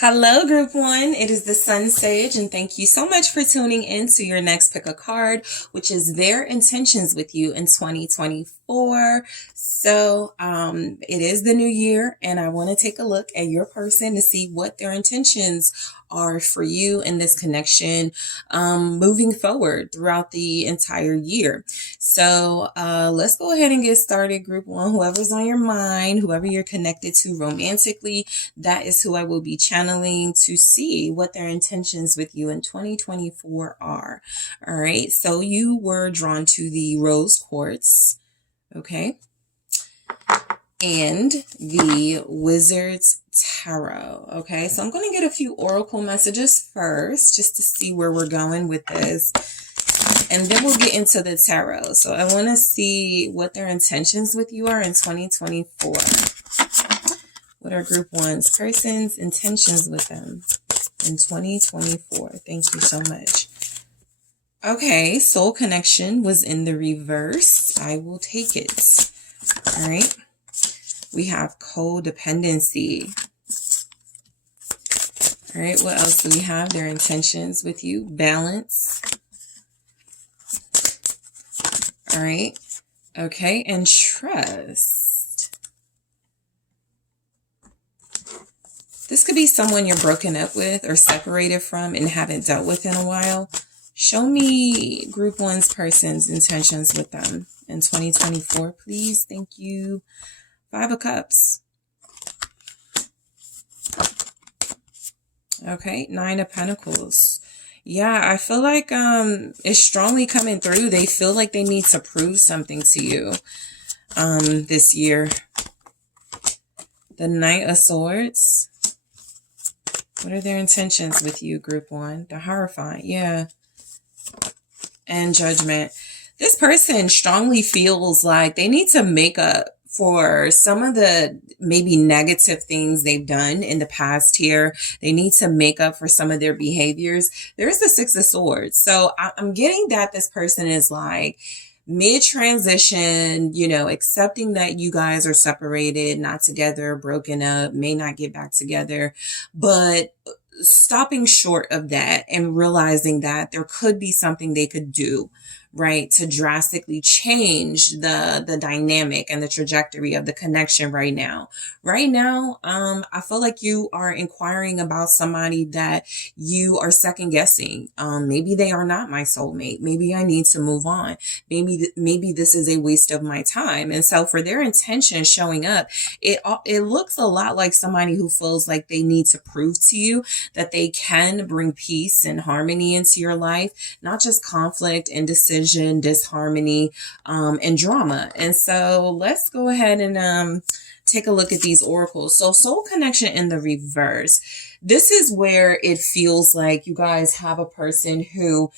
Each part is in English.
Hello, Group One. It is the SunSage, and thank you so much for tuning in to your next pick a card, which is their intentions with you in 2024. So, it is the new year, and I want to take a look at your person to see what their intentions are for you in this connection, moving forward throughout the entire year. So, let's go ahead and get started, Group One. Whoever's on your mind, whoever you're connected to romantically, that is who I will be channeling to see what their intentions with you in 2024 are. All right. So you were drawn to the rose quartz. Okay. And the Wizard's Tarot. Okay. So I'm going to get a few oracle messages first just to see where we're going with this. And then we'll get into the tarot. So I want to see what their intentions with you are in 2024. What are Group One's person's intentions with them in 2024? Thank you so much. Okay, soul connection was in the reverse. I will take it. All right. We have codependency. All right, what else do we have? Their intentions with you. Balance. All right. Okay, and trust. This could be someone you're broken up with or separated from and haven't dealt with in a while. Show me Group One's person's intentions with them in 2024, please. Thank you. 5 of Cups. Okay, 9 of Pentacles. Yeah, I feel like it's strongly coming through. They feel like they need to prove something to you this year. The Knight of Swords. What are their intentions with you, Group One? The Hierophant, yeah. And Judgment. This person strongly feels like they need to make up for some of the maybe negative things they've done in the past here. They need to make up for some of their behaviors. There's the 6 of Swords. So I'm getting that this person is like mid-transition, accepting that you guys are separated, not together, broken up, may not get back together, but stopping short of that and realizing that there could be something they could do, right, to drastically change the dynamic and the trajectory of the connection right now. Right now, I feel like you are inquiring about somebody that you are second guessing. Maybe they are not my soulmate. Maybe I need to move on. Maybe this is a waste of my time. And so for their intention showing up, it looks a lot like somebody who feels like they need to prove to you that they can bring peace and harmony into your life, not just conflict, indecision, disharmony, and drama. And so let's go ahead and take a look at these oracles. So soul connection in the reverse. This is where it feels like you guys have a person who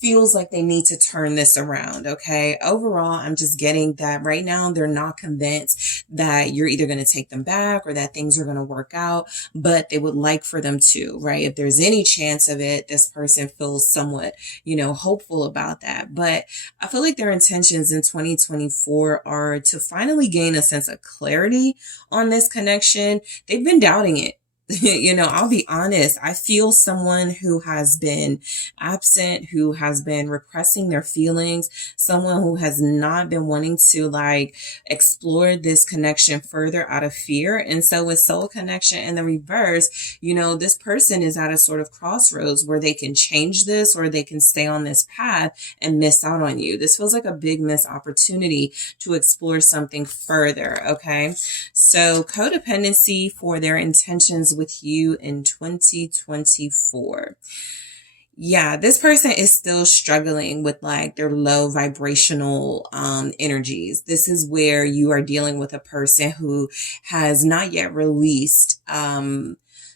feels like they need to turn this around, okay? Overall, I'm just getting that right now they're not convinced that you're either going to take them back or that things are going to work out, but they would like for them to, right? If there's any chance of it, this person feels somewhat, hopeful about that. But I feel like their intentions in 2024 are to finally gain a sense of clarity on this connection. They've been doubting it. I'll be honest. I feel someone who has been absent, who has been repressing their feelings, someone who has not been wanting to explore this connection further out of fear. And so with soul connection in the reverse, this person is at a sort of crossroads where they can change this or they can stay on this path and miss out on you. This feels like a big missed opportunity to explore something further. Okay. So codependency for their intentions with you in 2024. Yeah, this person is still struggling with their low vibrational energies. This is where you are dealing with a person who has not yet released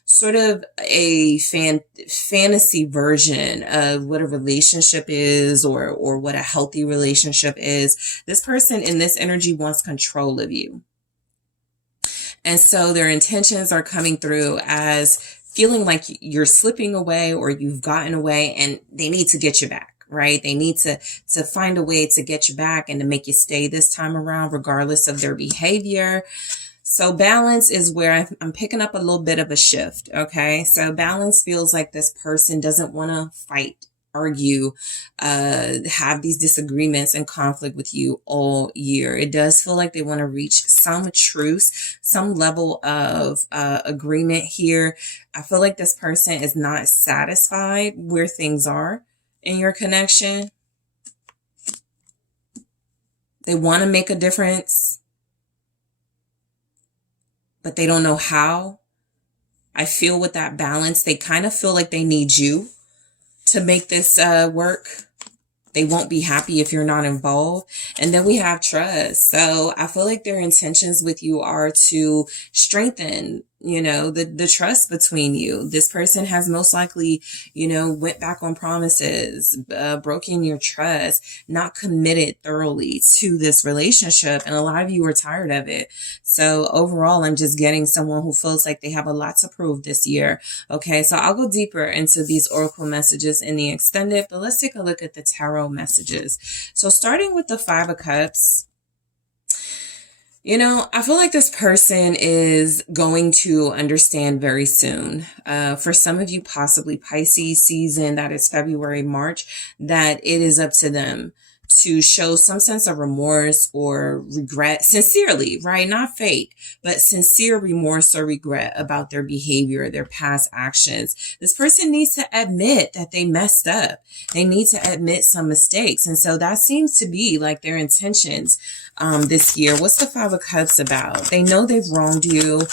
sort of a fantasy version of what a relationship is or what a healthy relationship is. This person in this energy wants control of you. And so their intentions are coming through as feeling like you're slipping away or you've gotten away and they need to get you back, right? They need to find a way to get you back and to make you stay this time around, regardless of their behavior. So balance is where I'm picking up a little bit of a shift. Okay. So balance feels like this person doesn't want to fight, argue, have these disagreements and conflict with you all year. It does feel like they want to reach some truce, some level of agreement here. I feel like this person is not satisfied where things are in your connection. They want to make a difference, but they don't know how. I feel with that balance, they kind of feel like they need you to make this work. They won't be happy if you're not involved. And then we have trust. So I feel like their intentions with you are to strengthen, the trust between you. This person has most likely, went back on promises, broken your trust, not committed thoroughly to this relationship. And a lot of you are tired of it. So overall, I'm just getting someone who feels like they have a lot to prove this year. Okay, so I'll go deeper into these oracle messages in the extended, but let's take a look at the tarot messages. So starting with the 5 of Cups, I feel like this person is going to understand very soon. For some of you, possibly Pisces season, that is February, March, that it is up to them to show some sense of remorse or regret, sincerely, right? Not fake, but sincere remorse or regret about their behavior, their past actions. This person needs to admit that they messed up. They need to admit some mistakes. And so that seems to be like their intentions this year. What's the 5 of Cups about? They know they've wronged you.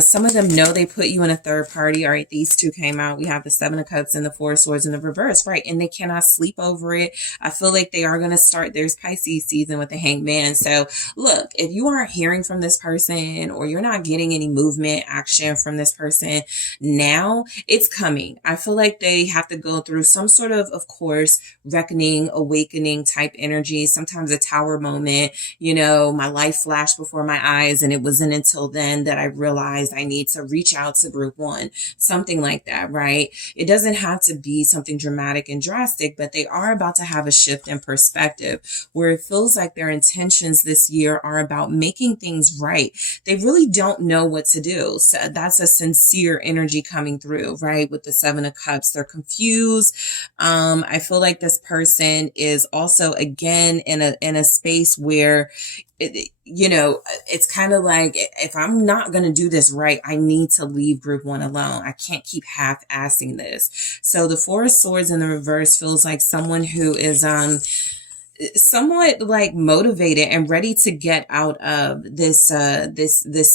Some of them know they put you in a third party. All right, these two came out. We have the 7 of Cups and the 4 of Swords in the reverse, right? And they cannot sleep over it. I feel like they are going to start. There's Pisces season with the Hangman. So look, if you aren't hearing from this person or you're not getting any movement, action from this person now, it's coming. I feel like they have to go through some sort of course, reckoning, awakening type energy. Sometimes a tower moment, my life flashed before my eyes and it wasn't until then that I realized I need to reach out to group 1, something like that, right? It doesn't have to be something dramatic and drastic, but they are about to have a shift in perspective where it feels like their intentions this year are about making things right. They really don't know what to do. So that's a sincere energy coming through, right? With the 7 of Cups, they're confused. I feel like this person is also, again, in a space where it's kind of like, if I'm not going to do this right, I need to leave group 1 alone. I can't keep half-assing this. So the 4 of Swords in the reverse feels like someone who is somewhat like motivated and ready to get out of this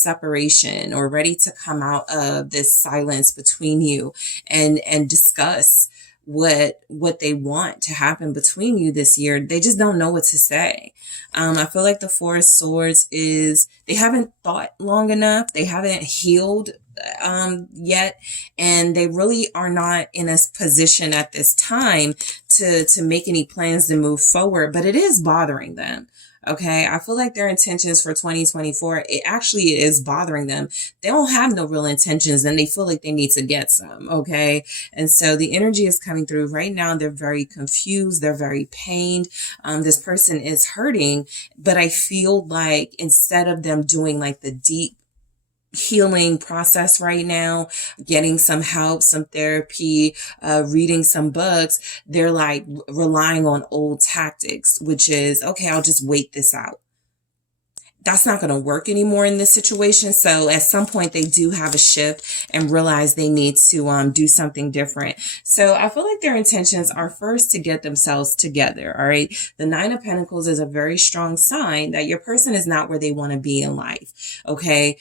separation, or ready to come out of this silence between you and discuss what they want to happen between you this year. They just don't know what to say. I feel like the 4 of Swords is, they haven't thought long enough. They haven't healed yet. And they really are not in a position at this time to make any plans to move forward, but it is bothering them. Okay, I feel like their intentions for 2024, it actually is bothering them. They don't have no real intentions and they feel like they need to get some. Okay, and so the energy is coming through right now. They're very confused. They're very pained. This person is hurting, but I feel like instead of them doing like the deep healing process right now, getting some help, some therapy, reading some books, they're like relying on old tactics, which is, okay, I'll just wait this out. That's not going to work anymore in this situation. So at some point they do have a shift and realize they need to do something different. So I feel like their intentions are first to get themselves together. All right. The 9 of Pentacles is a very strong sign that your person is not where they want to be in life. Okay.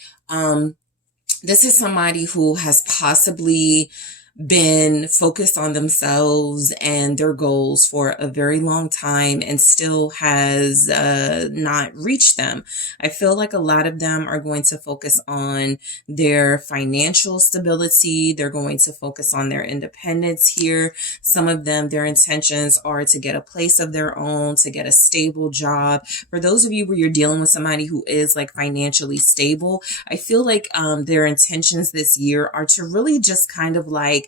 This is somebody who has possibly been focused on themselves and their goals for a very long time and still has not reached them. I feel like a lot of them are going to focus on their financial stability. They're going to focus on their independence here. Some of them, their intentions are to get a place of their own, to get a stable job. For those of you where you're dealing with somebody who is like financially stable, I feel like their intentions this year are to really just kind of like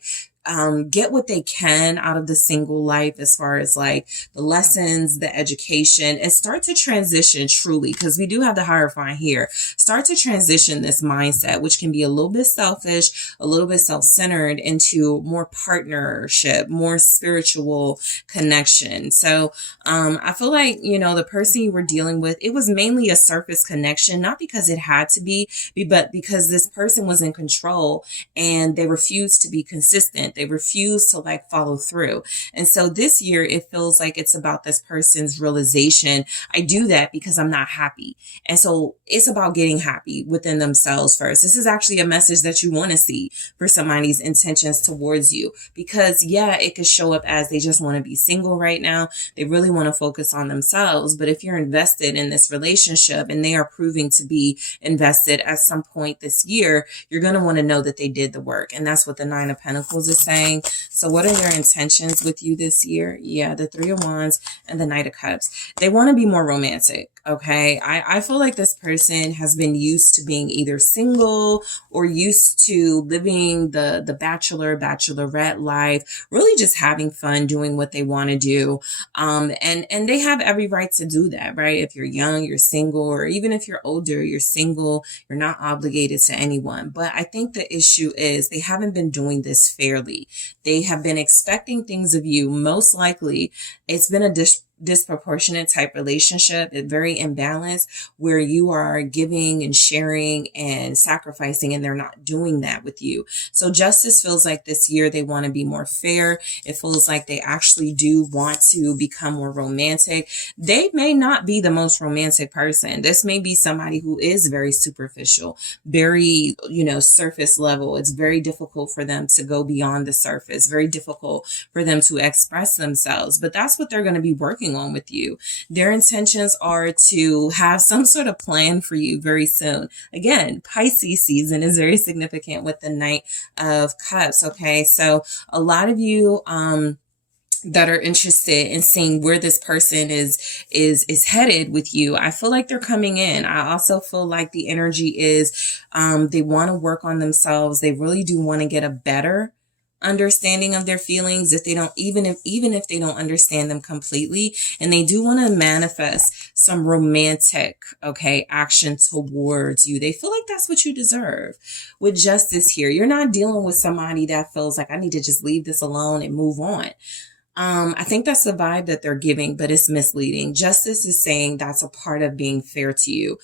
get what they can out of the single life as far as like the lessons, the education, and start to transition truly, because we do have the Hierophant here. Start to transition this mindset, which can be a little bit selfish, a little bit self-centered, into more partnership, more spiritual connection. So I feel like, the person you were dealing with, it was mainly a surface connection, not because it had to be, but because this person was in control and they refused to be consistent. They refuse to like follow through. And so this year, it feels like it's about this person's realization. I do that because I'm not happy. And so it's about getting happy within themselves first. This is actually a message that you want to see for somebody's intentions towards you, because it could show up as they just want to be single right now. They really want to focus on themselves. But if you're invested in this relationship and they are proving to be invested at some point this year, you're going to want to know that they did the work. And that's what the Nine of Pentacles is saying. So what are their intentions with you this year? Yeah, the Three of Wands and the Knight of Cups. They want to be more romantic. Okay. I feel like this person has been used to being either single or used to living the bachelorette life, really just having fun, doing what they want to do. And they have every right to do that, right? If you're young, you're single, or even if you're older, you're single, you're not obligated to anyone. But I think the issue is they haven't been doing this fairly. They have been expecting things of you. Most likely, it's been a disproportionate type relationship. It's very imbalanced, where you are giving and sharing and sacrificing, and they're not doing that with you. So justice feels like this year they want to be more fair. It feels like they actually do want to become more romantic. They may not be the most romantic person. This may be somebody who is very superficial, very, surface level. It's very difficult for them to go beyond the surface, very difficult for them to express themselves. But that's what they're going to be working on with you. Their intentions are to have some sort of plan for you very soon. Again, Pisces season is very significant with the Knight of Cups. Okay. So a lot of you, that are interested in seeing where this person is headed with you, I feel like they're coming in. I also feel like the energy is, they want to work on themselves. They really do want to get a better understanding of their feelings, if they don't, even if they don't understand them completely, and they do want to manifest some romantic action towards you. They feel like that's what you deserve. With justice here, you're not dealing with somebody that feels like I need to just leave this alone and move on. I think that's the vibe that they're giving, but it's misleading. Justice is saying that's a part of being fair to you.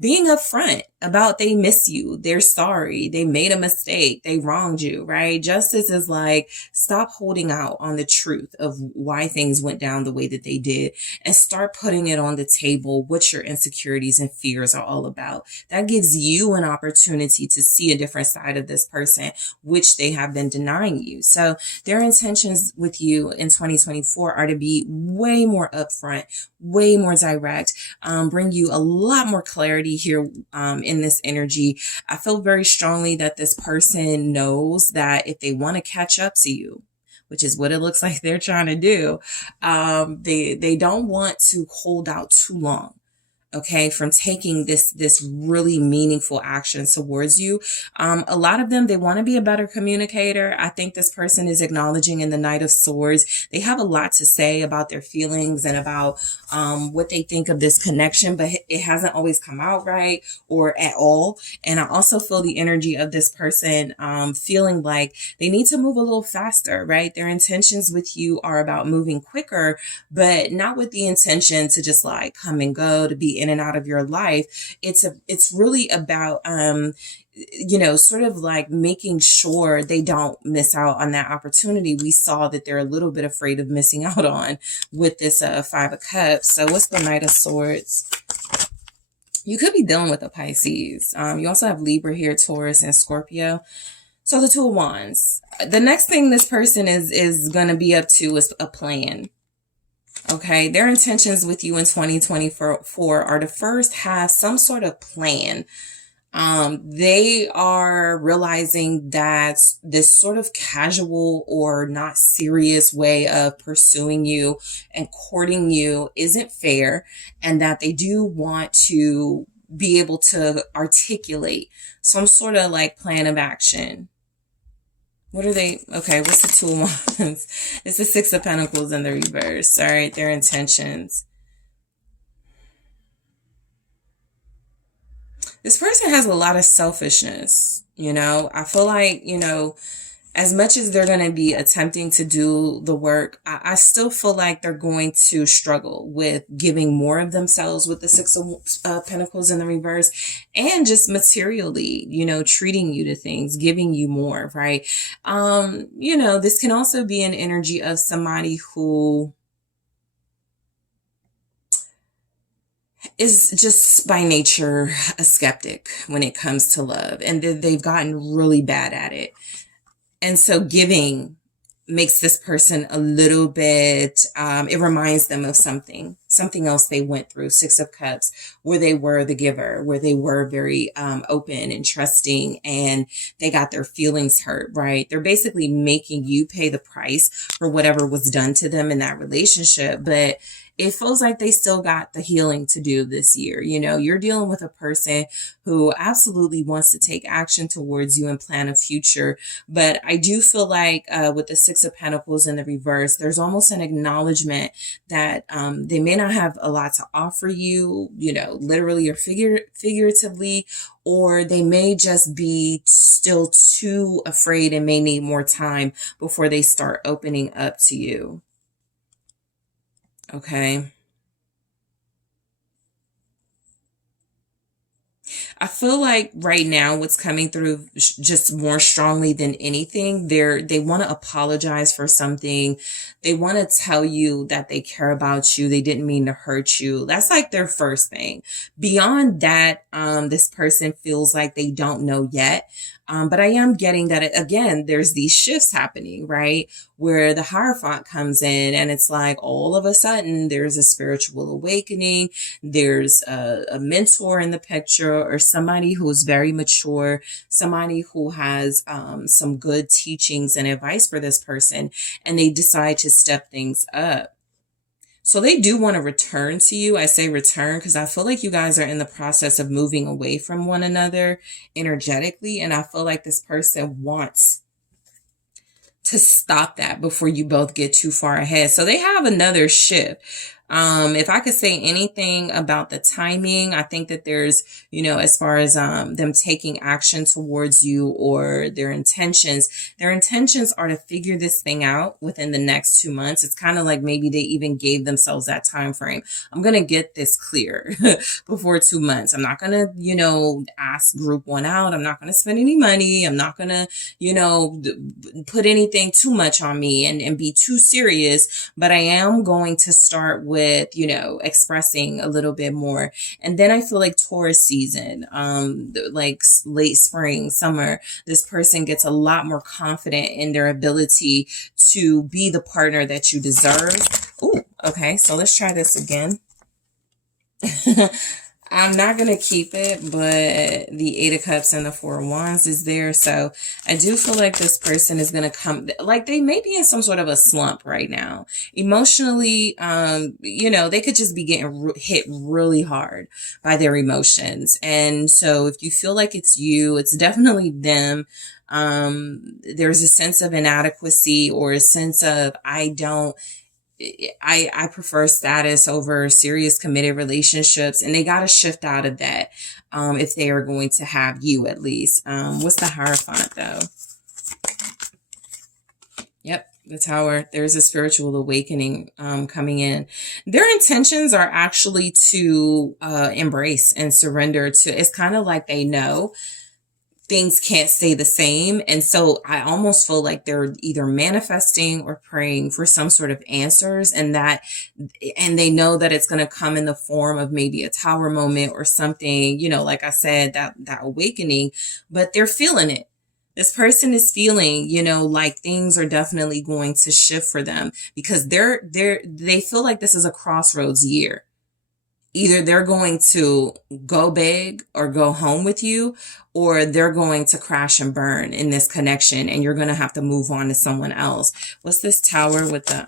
Being upfront about they miss you, they're sorry, they made a mistake, they wronged you, right? Justice is like, stop holding out on the truth of why things went down the way that they did, and start putting it on the table what your insecurities and fears are all about. That gives you an opportunity to see a different side of this person, which they have been denying you. So their intentions with you in 2024 are to be way more upfront, way more direct, bring you a lot more clarity here in this energy. I feel very strongly that this person knows that if they want to catch up to you, which is what it looks like they're trying to do, they don't want to hold out too long. From taking this really meaningful action towards you. A lot of them, they want to be a better communicator. I think this person is acknowledging in the Knight of Swords. They have a lot to say about their feelings and about what they think of this connection, but it hasn't always come out right or at all. And I also feel the energy of this person feeling like they need to move a little faster, right? Their intentions with you are about moving quicker, but not with the intention to just like come and go, to be in and out of your life. It's really about, sort of like making sure they don't miss out on that opportunity we saw that they're a little bit afraid of missing out on with this Five of Cups. So what's the Knight of Swords? You could be dealing with a Pisces. You also have Libra here, Taurus, and Scorpio. So the Two of Wands. The next thing this person is going to be up to is a plan. Their intentions with you in 2024 are to first have some sort of plan. They are realizing that this sort of casual or not serious way of pursuing you and courting you isn't fair, and that they do want to be able to articulate some sort of like plan of action. What are they? Okay, what's the Two of Wands? It's the Six of Pentacles in the reverse. All right, their intentions. This person has a lot of selfishness. I feel like, as much as they're going to be attempting to do the work, I still feel like they're going to struggle with giving more of themselves with the Six of Pentacles in the reverse, and just materially, treating you to things, giving you more, right? This can also be an energy of somebody who is just by nature a skeptic when it comes to love, and they've gotten really bad at it. And so giving makes this person a little bit, it reminds them of something else they went through. Six of Cups, where they were the giver, where they were very open and trusting, and they got their feelings hurt, right? They're basically making you pay the price for whatever was done to them in that relationship. But it feels like they still got the healing to do this year. You're dealing with a person who absolutely wants to take action towards you and plan a future. But I do feel like with the Six of Pentacles in the reverse, there's almost an acknowledgement that they may not have a lot to offer you, literally or figuratively, or they may just be still too afraid and may need more time before they start opening up to you. Okay. I feel like right now what's coming through just more strongly than anything, they want to apologize for something. They want to tell you that they care about you. They didn't mean to hurt you. That's like their first thing. Beyond that, this person feels like they don't know yet. But I am getting that, again, there's these shifts happening, right? Where the Hierophant comes in, and it's like all of a sudden there's a spiritual awakening. There's a mentor in the picture, or somebody who's very mature, somebody who has some good teachings and advice for this person, and they decide to step things up. So they do want to return to you. I say return because I feel like you guys are in the process of moving away from one another energetically. And I feel like this person wants to stop that before you both get too far ahead. So they have another shift. If I could say anything about the timing, I think that there's, as far as them taking action towards you, or their intentions are to figure this thing out within the next 2 months. It's kind of like maybe they even gave themselves that time frame. I'm going to get this clear before 2 months. I'm not going to, ask group one out. I'm not going to spend any money. I'm not going to, put anything too much on me and be too serious, but I am going to start with, expressing a little bit more. And then I feel like Taurus season, like late spring, summer, this person gets a lot more confident in their ability to be the partner that you deserve. Ooh, okay. So let's try this again. I'm not going to keep it, but the Eight of Cups and the Four of Wands is there. So I do feel like this person is going to come, like they may be in some sort of a slump right now. Emotionally, they could just be getting hit really hard by their emotions. And so if you feel like it's you, it's definitely them. There's a sense of inadequacy, or a sense of, I prefer status over serious committed relationships, and they got to shift out of that if they are going to have you, at least. What's the Hierophant though? Yep, the Tower. There's a spiritual awakening coming in. Their intentions are actually to embrace and surrender to. It's kind of like they know things can't stay the same. And so I almost feel like they're either manifesting or praying for some sort of answers, and they know that it's going to come in the form of maybe a tower moment or something, like I said, that awakening, but they're feeling it. This person is feeling, like things are definitely going to shift for them, because they feel like this is a crossroads year. Either they're going to go big or go home with you, or they're going to crash and burn in this connection and you're going to have to move on to someone else. What's this Tower with the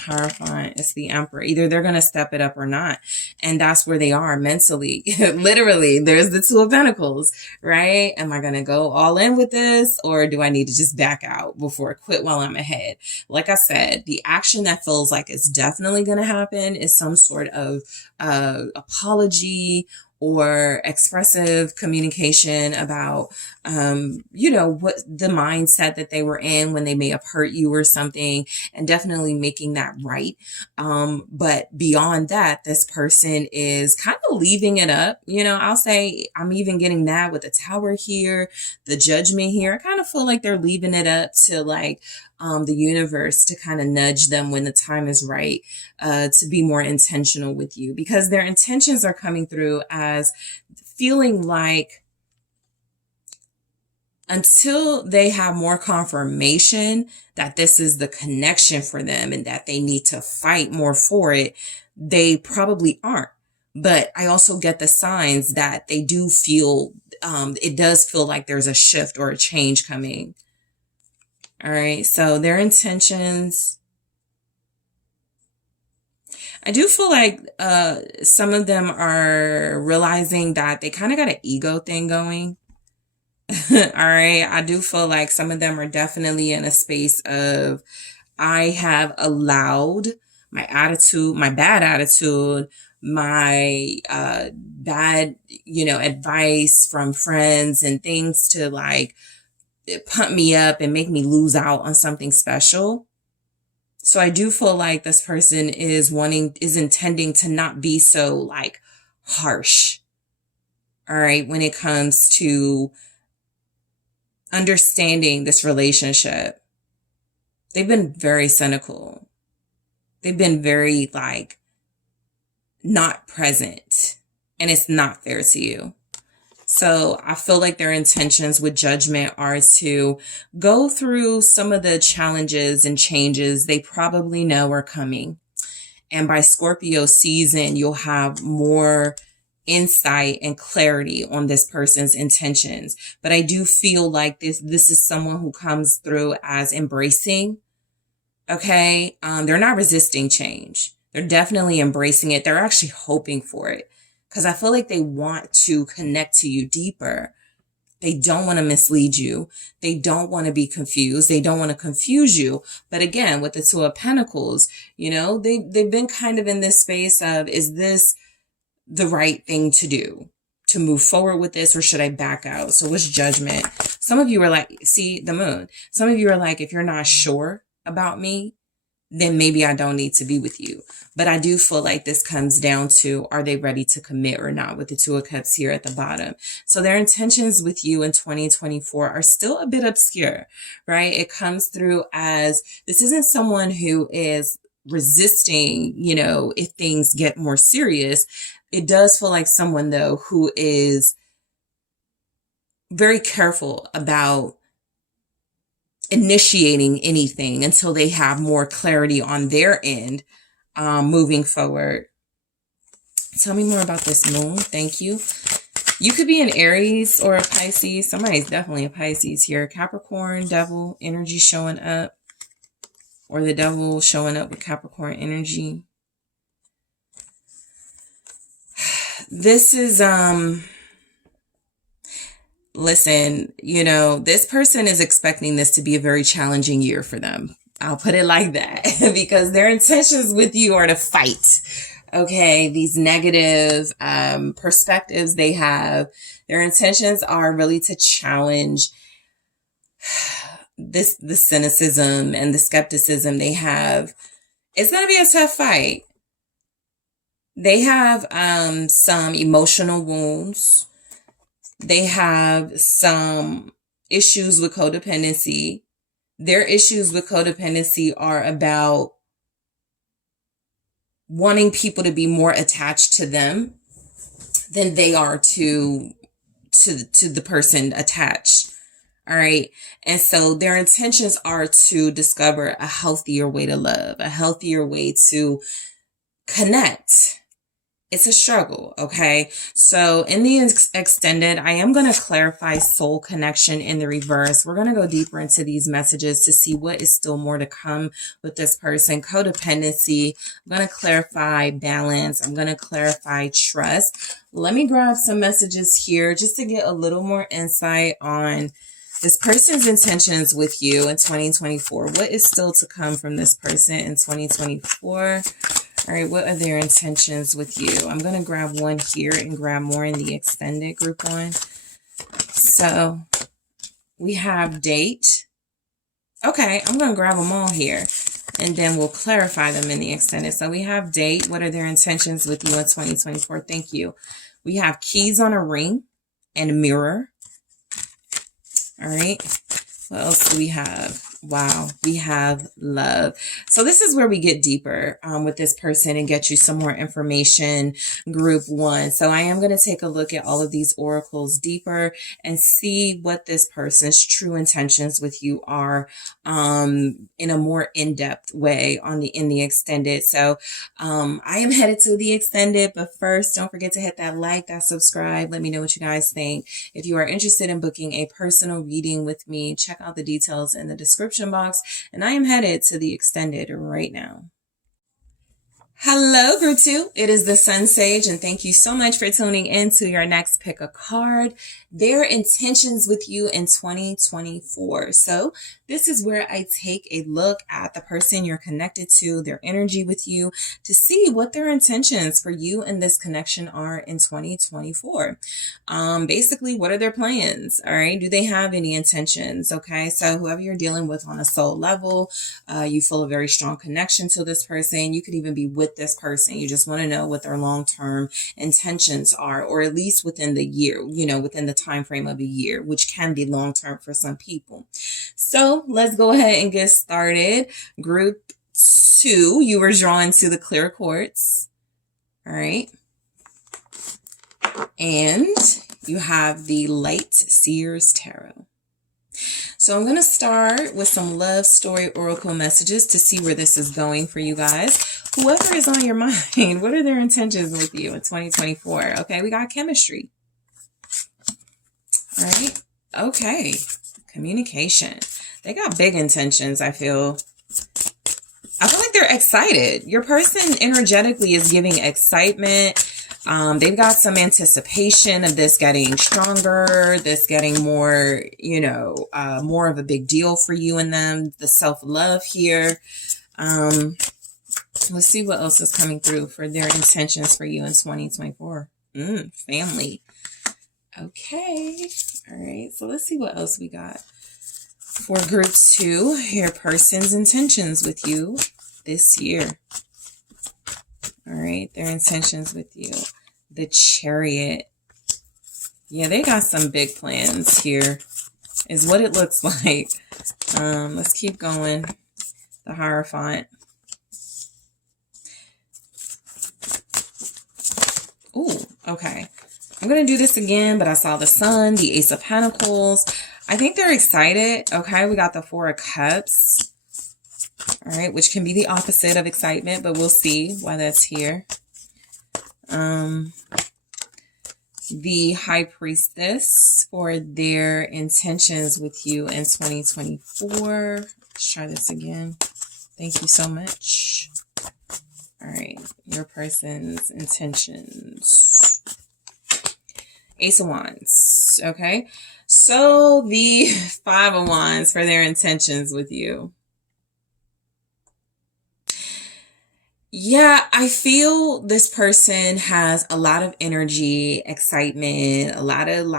Hierophant? It's the Emperor. Either they're going to step it up or not. And that's where they are mentally. Literally, there's the Two of Pentacles, right? Am I going to go all in with this, or do I need to just back out before I quit while I'm ahead? Like I said, the action that feels like it's definitely going to happen is some sort of apology or expressive communication about, what the mindset that they were in when they may have hurt you or something, and definitely making that right. But beyond that, this person is kind of leaving it up. I'll say I'm even getting that with the Tower here, the Judgment here. I kind of feel like they're leaving it up to the universe to kind of nudge them when the time is right, to be more intentional with you, because their intentions are coming through as feeling like until they have more confirmation that this is the connection for them and that they need to fight more for it, they probably aren't. But I also get the signs that they do feel, it does feel like there's a shift or a change coming. All right, so their intentions, I do feel like some of them are realizing that they kind of got an ego thing going. All right, I do feel like some of them are definitely in a space of, I have allowed my attitude, my bad attitude, my bad, advice from friends and things to pump me up and make me lose out on something special. So I do feel like this person is intending to not be so harsh. All right. When it comes to understanding this relationship, they've been very cynical. They've been very not present, and it's not fair to you. So I feel like their intentions with Judgment are to go through some of the challenges and changes they probably know are coming. And by Scorpio season, you'll have more insight and clarity on this person's intentions. But I do feel like this is someone who comes through as embracing. Okay. They're not resisting change. They're definitely embracing it. They're actually hoping for it, because I feel like they want to connect to you deeper. They don't want to mislead you. They don't want to be confused. They don't want to confuse you. But again, with the Two of Pentacles, they've been kind of in this space of, is this the right thing to do, to move forward with this, or should I back out? So what's Judgment? Some of you are see the Moon. Some of you are if you're not sure about me, then maybe I don't need to be with you. But I do feel like this comes down to, are they ready to commit or not, with the Two of Cups here at the bottom. So their intentions with you in 2024 are still a bit obscure, right? It comes through as, this isn't someone who is resisting, if things get more serious. It does feel like someone, though, who is very careful about initiating anything until they have more clarity on their end, moving forward. Tell me more about this Moon. Thank you. You could be an Aries or a Pisces. Somebody's definitely a Pisces here. Capricorn, Devil energy showing up, or the Devil showing up with Capricorn energy. This is, listen, this person is expecting this to be a very challenging year for them. I'll put it like that, because their intentions with you are to fight. Okay. These negative, perspectives they have, their intentions are really to challenge the cynicism and the skepticism they have. It's going to be a tough fight. They have, some emotional wounds. They have some issues with codependency. Their issues with codependency are about wanting people to be more attached to them than they are to the person attached. All right. And so their intentions are to discover a healthier way to love, a healthier way to connect. it's a struggle, okay? So in the extended, I am going to clarify soul connection in the reverse. We're going to go deeper into these messages to see what is still more to come with this person. Codependency. I'm going to clarify balance. I'm going to clarify trust. Let me grab some messages here just to get a little more insight on this person's intentions with you in 2024. What is still to come from this person in 2024? All right, what are their intentions with you? I'm going to grab one here and grab more in the extended group one. So we have date. Okay, I'm going to grab them all here and then we'll clarify them in the extended. So we have date. What are their intentions with you in 2024? Thank you. We have keys on a ring and a mirror. All right. What else do we have? Wow, we have love. So this is where we get deeper with this person and get you some more information, group one. So I am going to take a look at all of these oracles deeper and see what this person's true intentions with you are in a more in-depth way in the extended. So I am headed to the extended, but first, don't forget to hit that like, that subscribe. Let me know what you guys think. If you are interested in booking a personal reading with me, check out the details in the description box, and I am headed to the extended right now. Hello, group 2. It is the SunSage, and thank you so much for tuning in to your next pick a card. Their intentions with you in 2024. So this is where I take a look at the person you're connected to, their energy with you, to see what their intentions for you and this connection are in 2024. Basically, what are their plans? All right. Do they have any intentions? Okay. So whoever you're dealing with on a soul level, you feel a very strong connection to this person. You could even be with this person. You just want to know what their long-term intentions are, or at least within the year, within the time frame of a year, which can be long-term for some people. So let's go ahead and get started. Group 2, you were drawn to the clear quartz. All right. And you have the Light Seers Tarot. So I'm going to start with some love story oracle messages to see where this is going for you guys. Whoever is on your mind, what are their intentions with you in 2024? Okay, we got chemistry. All right. Okay. Communication. They got big intentions, I feel. I feel like they're excited. Your person energetically is giving excitement. They've got some anticipation of this getting stronger, this getting more, more of a big deal for you and them, the self-love here. Let's see what else is coming through for their intentions for you in 2024. Family. Okay. All right. So let's see what else we got for group 2. Your person's intentions with you this year. All right. Their intentions with you. The Chariot. Yeah, they got some big plans here, is what it looks like. Let's keep going. The Hierophant. Ooh, okay. I'm going to do this again, but I saw the Sun, the Ace of Pentacles. I think they're excited. Okay, we got the Four of Cups. All right, which can be the opposite of excitement, but we'll see why that's here. The High Priestess for their intentions with you in 2024. Let's try this again. Thank you so much. All right, your person's intentions. Ace of Wands, okay? So the Five of Wands for their intentions with you. Yeah, I feel this person has a lot of energy, excitement, a lot of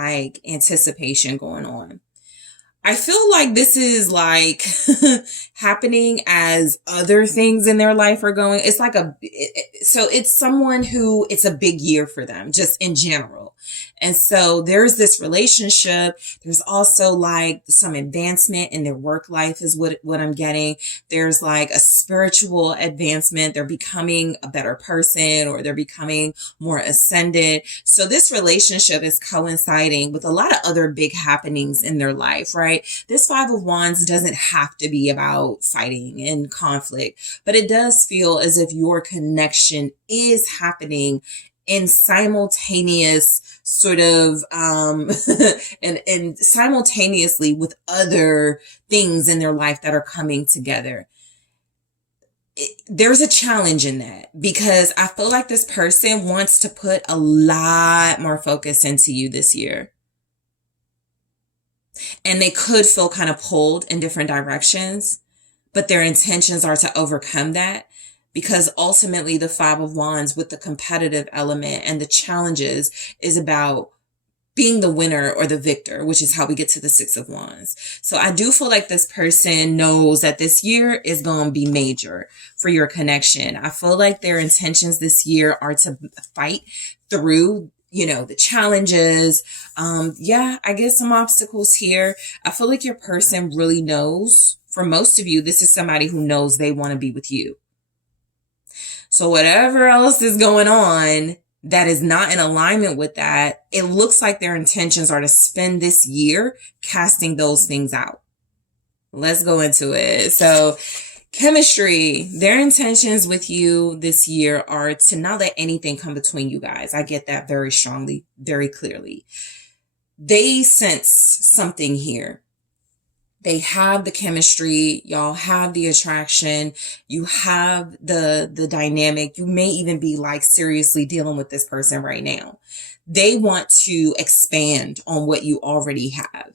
anticipation going on. I feel like this is happening as other things in their life are going. It's so it's someone who it's a big year for them just in general. And so there's this relationship. There's also some advancement in their work life is what I'm getting. There's a spiritual advancement. They're becoming a better person, or they're becoming more ascended. So this relationship is coinciding with a lot of other big happenings in their life, right? This Five of Wands doesn't have to be about fighting and conflict, but it does feel as if your connection is happening in simultaneous sort of and simultaneously with other things in their life that are coming together. There's a challenge in that, because I feel like this person wants to put a lot more focus into you this year. And they could feel kind of pulled in different directions, but their intentions are to overcome that, because ultimately the Five of Wands with the competitive element and the challenges is about being the winner or the victor, which is how we get to the Six of Wands. So I do feel like this person knows that this year is going to be major for your connection. I feel like their intentions this year are to fight through, the challenges. I get some obstacles here. I feel like your person really knows, for most of you, this is somebody who knows they want to be with you. So whatever else is going on that is not in alignment with that, it looks like their intentions are to spend this year casting those things out. Let's go into it. So chemistry, their intentions with you this year are to not let anything come between you guys. I get that very strongly, very clearly. They sense something here. They have the chemistry, y'all have the attraction, you have the dynamic. You may even be like seriously dealing with this person right now. They want to expand on what you already have.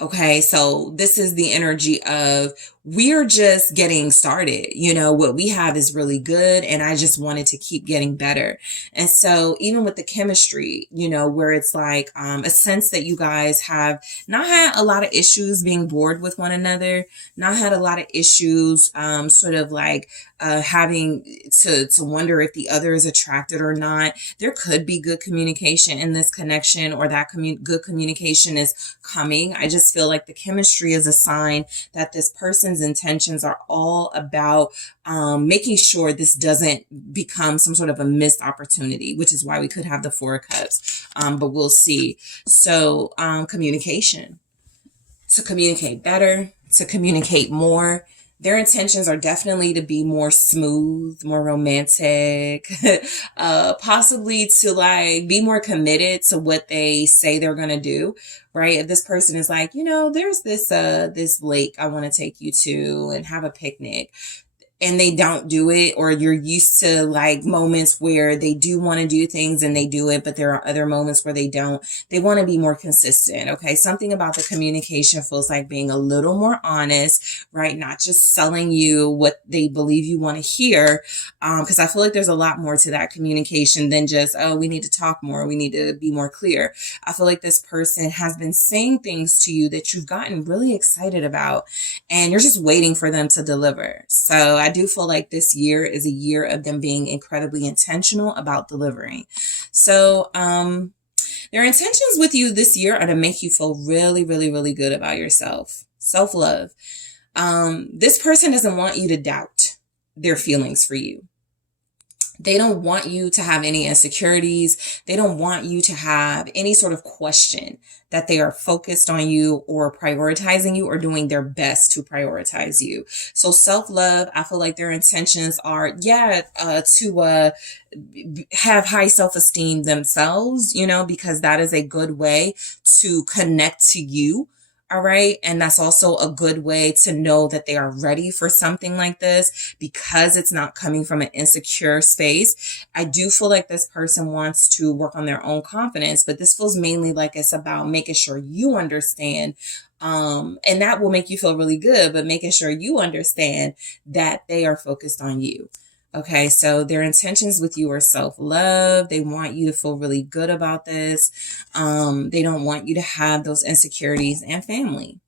Okay, so this is the energy of, we're just getting started. What we have is really good, and I just wanted to keep getting better. And so even with the chemistry, where it's like a sense that you guys have not had a lot of issues being bored with one another, not had a lot of issues sort of like having to wonder if the other is attracted or not. There could be good communication in this connection, or that good communication is coming. I just feel like the chemistry is a sign that this person's intentions are all about making sure this doesn't become some sort of a missed opportunity, which is why we could have the Four of Cups, but we'll see. So communication, to communicate better, to communicate more. Their intentions are definitely to be more smooth, more romantic, possibly to like be more committed to what they say they're going to do, right? If this person is like, there's this lake I want to take you to and have a picnic, and they don't do it, or you're used to like moments where they do want to do things and they do it, but there are other moments where they don't. They want to be more consistent. Okay. Something about the communication feels like being a little more honest, right? Not just selling you what they believe you want to hear. Cause I feel like there's a lot more to that communication than just, oh, we need to talk more. We need to be more clear. I feel like this person has been saying things to you that you've gotten really excited about, and you're just waiting for them to deliver. So I do feel like this year is a year of them being incredibly intentional about delivering. So their intentions with you this year are to make you feel really, really, really good about yourself. Self-love. This person doesn't want you to doubt their feelings for you. They don't want you to have any insecurities. They don't want you to have any sort of question that they are focused on you or prioritizing you or doing their best to prioritize you. So self-love, I feel like their intentions are, to have high self-esteem themselves, because that is a good way to connect to you. All right. And that's also a good way to know that they are ready for something like this, because it's not coming from an insecure space. I do feel like this person wants to work on their own confidence, but this feels mainly like it's about making sure you understand. And that will make you feel really good, but making sure you understand that they are focused on you. Okay, so their intentions with you are self-love. They want you to feel really good about this. They don't want you to have those insecurities, and family.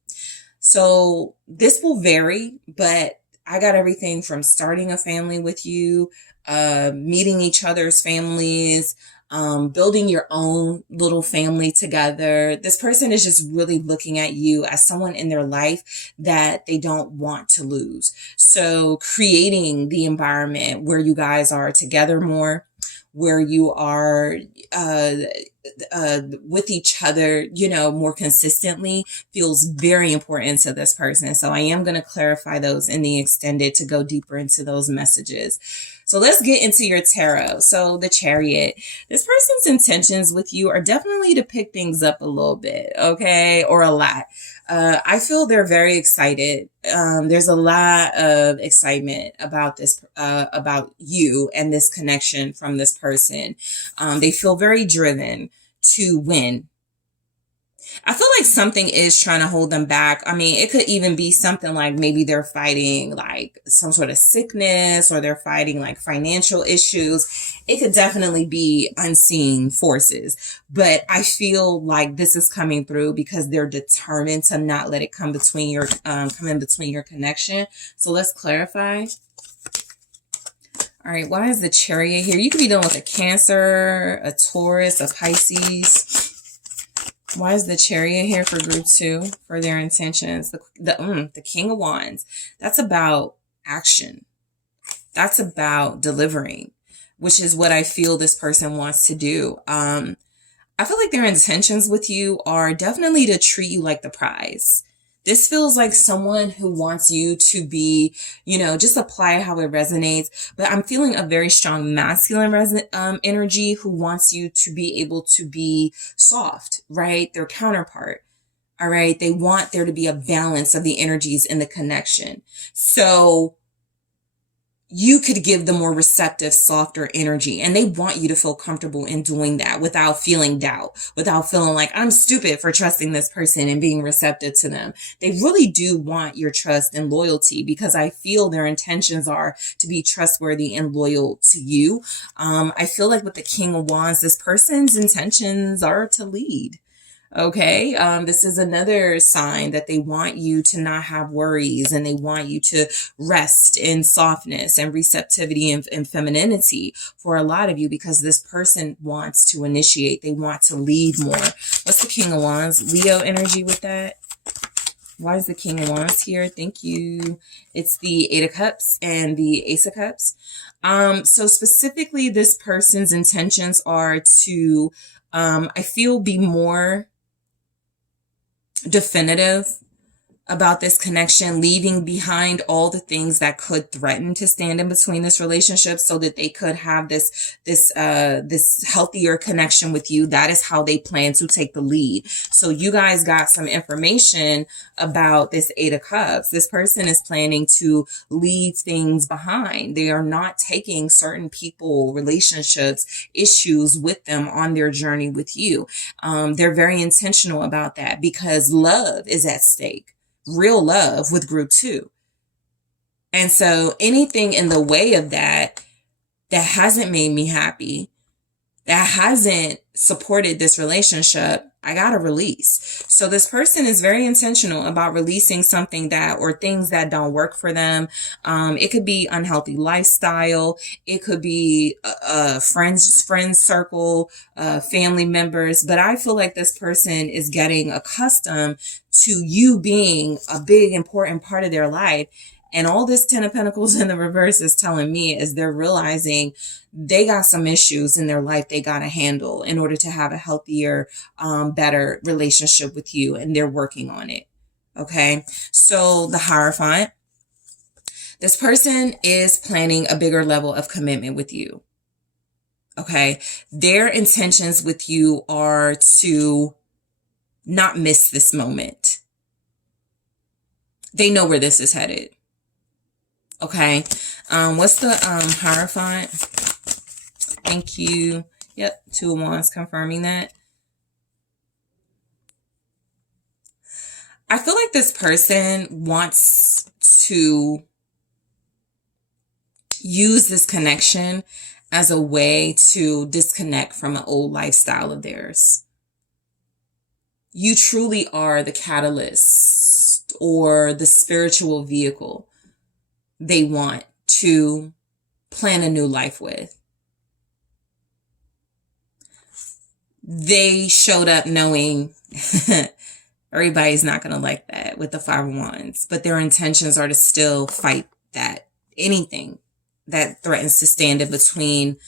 So this will vary, but I got everything from starting a family with you, meeting each other's families, building your own little family together. This person is just really looking at you as someone in their life that they don't want to lose. So creating the environment where you guys are together more, where you are with each other, you know, more consistently feels very important to this person. So I am going to clarify those in the extended to go deeper into those messages. So let's get into your tarot. So the Chariot, this person's intentions with you are definitely to pick things up a little bit, okay, or a lot. I feel they're very excited. There's a lot of excitement about this, about you and this connection from this person. They feel very driven to win. I feel like something is trying to hold them back. I mean, it could even be something like maybe they're fighting like some sort of sickness, or they're fighting like financial issues. It could definitely be unseen forces, but I feel like this is coming through because they're determined to not let it come between your, come in between your connection. So let's clarify. All right. Why is the Chariot here? You could be dealing with a Cancer, a Taurus, a Pisces. Why is the Chariot here for group 2 for their intentions? The King of Wands. That's about action. That's about delivering, which is what I feel this person wants to do. I feel like their intentions with you are definitely to treat you like the prize. This feels like someone who wants you to be, you know, just apply how it resonates. But I'm feeling a very strong masculine energy who wants you to be able to be soft, right? Their counterpart. All right. They want there to be a balance of the energies in the connection. So you could give the more receptive, softer energy, and they want you to feel comfortable in doing that without feeling doubt, without feeling like I'm stupid for trusting this person and being receptive to them. They really do want your trust and loyalty, because I feel their intentions are to be trustworthy and loyal to you. I feel like with the King of Wands, this person's intentions are to lead. Okay. This is another sign that they want you to not have worries, and they want you to rest in softness and receptivity and femininity for a lot of you, because this person wants to initiate. They want to lead more. What's the King of Wands? Leo energy with that. Why is the King of Wands here? Thank you. It's the 8 of Cups and the Ace of Cups. So specifically, this person's intentions are to, I feel, be more definitive about this connection, leaving behind all the things that could threaten to stand in between this relationship, so that they could have this healthier connection with you. That is how they plan to take the lead. So you guys got some information about this 8 of Cups. This person is planning to leave things behind. They are not taking certain people, relationships, issues with them on their journey with you. They're very intentional about that, because love is at stake. Real love with group 2. And so anything in the way of that hasn't made me happy, that hasn't supported this relationship, I gotta release. So this person is very intentional about releasing something or things that don't work for them. It could be unhealthy lifestyle. It could be a friends circle, family members. But I feel like this person is getting accustomed to you being a big, important part of their life. And all this 10 of Pentacles in the reverse is telling me is they're realizing they got some issues in their life they got to handle in order to have a healthier, better relationship with you. And they're working on it. Okay. So the Hierophant, this person is planning a bigger level of commitment with you. Okay. Their intentions with you are to not miss this moment. They know where this is headed. Okay. What's the Hierophant? Thank you. Yep. 2 of Wands confirming that. I feel like this person wants to use this connection as a way to disconnect from an old lifestyle of theirs. You truly are the catalyst or the spiritual vehicle they want to plan a new life with. They showed up knowing everybody's not going to like that with the 5 of Wands, but their intentions are to still fight that, anything that threatens to stand in between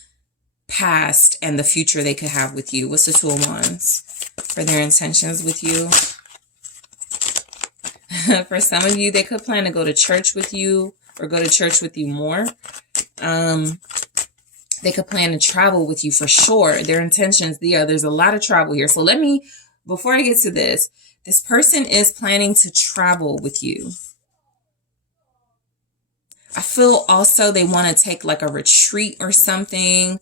past and the future they could have with you. What's the Two of Wands for their intentions with you? For some of you, they could plan to go to church with you or go to church with you more. They could plan to travel with you for sure. Their intentions, there's a lot of travel here. So let me, before I get to this person is planning to travel with you. I feel also they want to take like a retreat or something.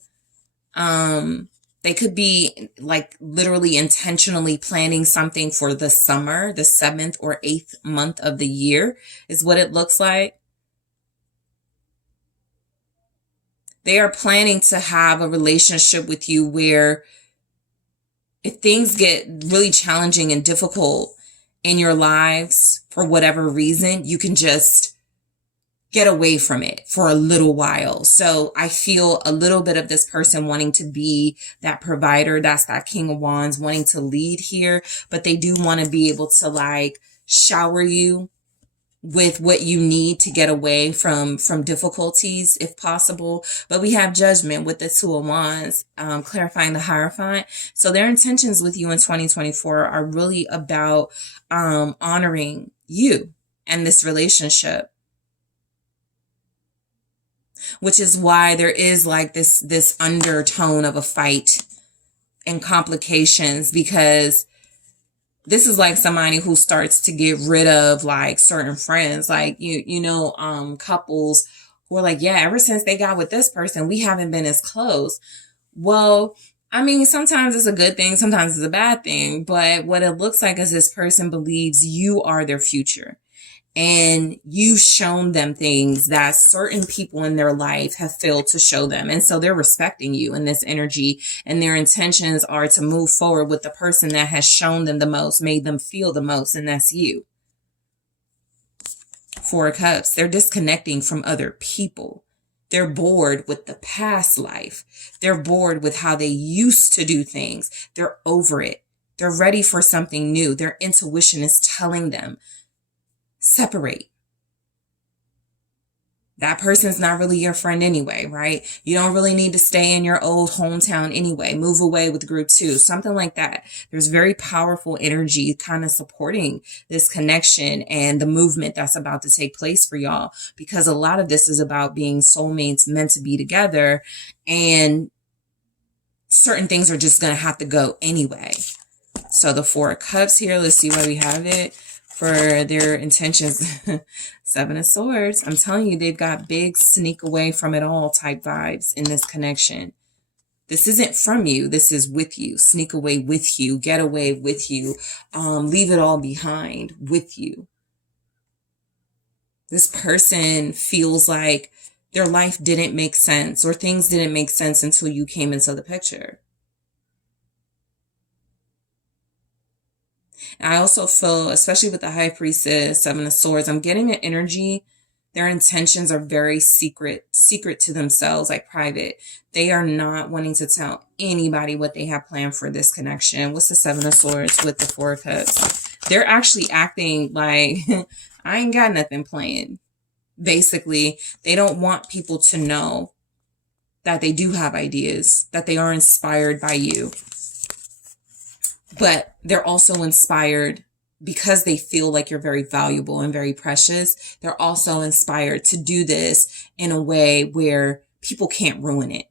They could be like literally intentionally planning something for the summer, the 7th or 8th month of the year is what it looks like. They are planning to have a relationship with you where if things get really challenging and difficult in your lives for whatever reason, you can just get away from it for a little while. So I feel a little bit of this person wanting to be that provider. That's that King of Wands wanting to lead here, but they do want to be able to like shower you with what you need to get away from difficulties if possible. But we have Judgment with the Two of Wands, clarifying the Hierophant. So their intentions with you in 2024 are really about honoring you and this relationship, which is why there is like this undertone of a fight and complications, because this is like somebody who starts to get rid of like certain friends, like, couples who are like, yeah, ever since they got with this person, we haven't been as close. Well, I mean, sometimes it's a good thing, sometimes it's a bad thing, but what it looks like is this person believes you are their future. And you've shown them things that certain people in their life have failed to show them. And so they're respecting you in this energy, and their intentions are to move forward with the person that has shown them the most, made them feel the most, and that's you. Four of Cups, they're disconnecting from other people. They're bored with the past life. They're bored with how they used to do things. They're over it. They're ready for something new. Their intuition is telling them, separate. That person's not really your friend anyway, right? You don't really need to stay in your old hometown anyway. Move away with group 2, something like that. There's very powerful energy kind of supporting this connection and the movement that's about to take place for y'all, because a lot of this is about being soulmates meant to be together, and certain things are just going to have to go anyway. So the Four of Cups here, let's see why we have it. For their intentions, Seven of Swords. I'm telling you, they've got big sneak away from it all type vibes in this connection. This isn't from you. This is with you. Sneak away with you. Get away with you. Leave it all behind with you. This person feels like their life didn't make sense, or things didn't make sense until you came into the picture. And I also feel, especially with the High Priestess, Seven of Swords, I'm getting an energy. Their intentions are very secret to themselves, like private. They are not wanting to tell anybody what they have planned for this connection. What's the Seven of Swords with the Four of Cups? They're actually acting like, I ain't got nothing planned. Basically, they don't want people to know that they do have ideas, that they are inspired by you. But they're also inspired because they feel like you're very valuable and very precious. They're also inspired to do this in a way where people can't ruin it.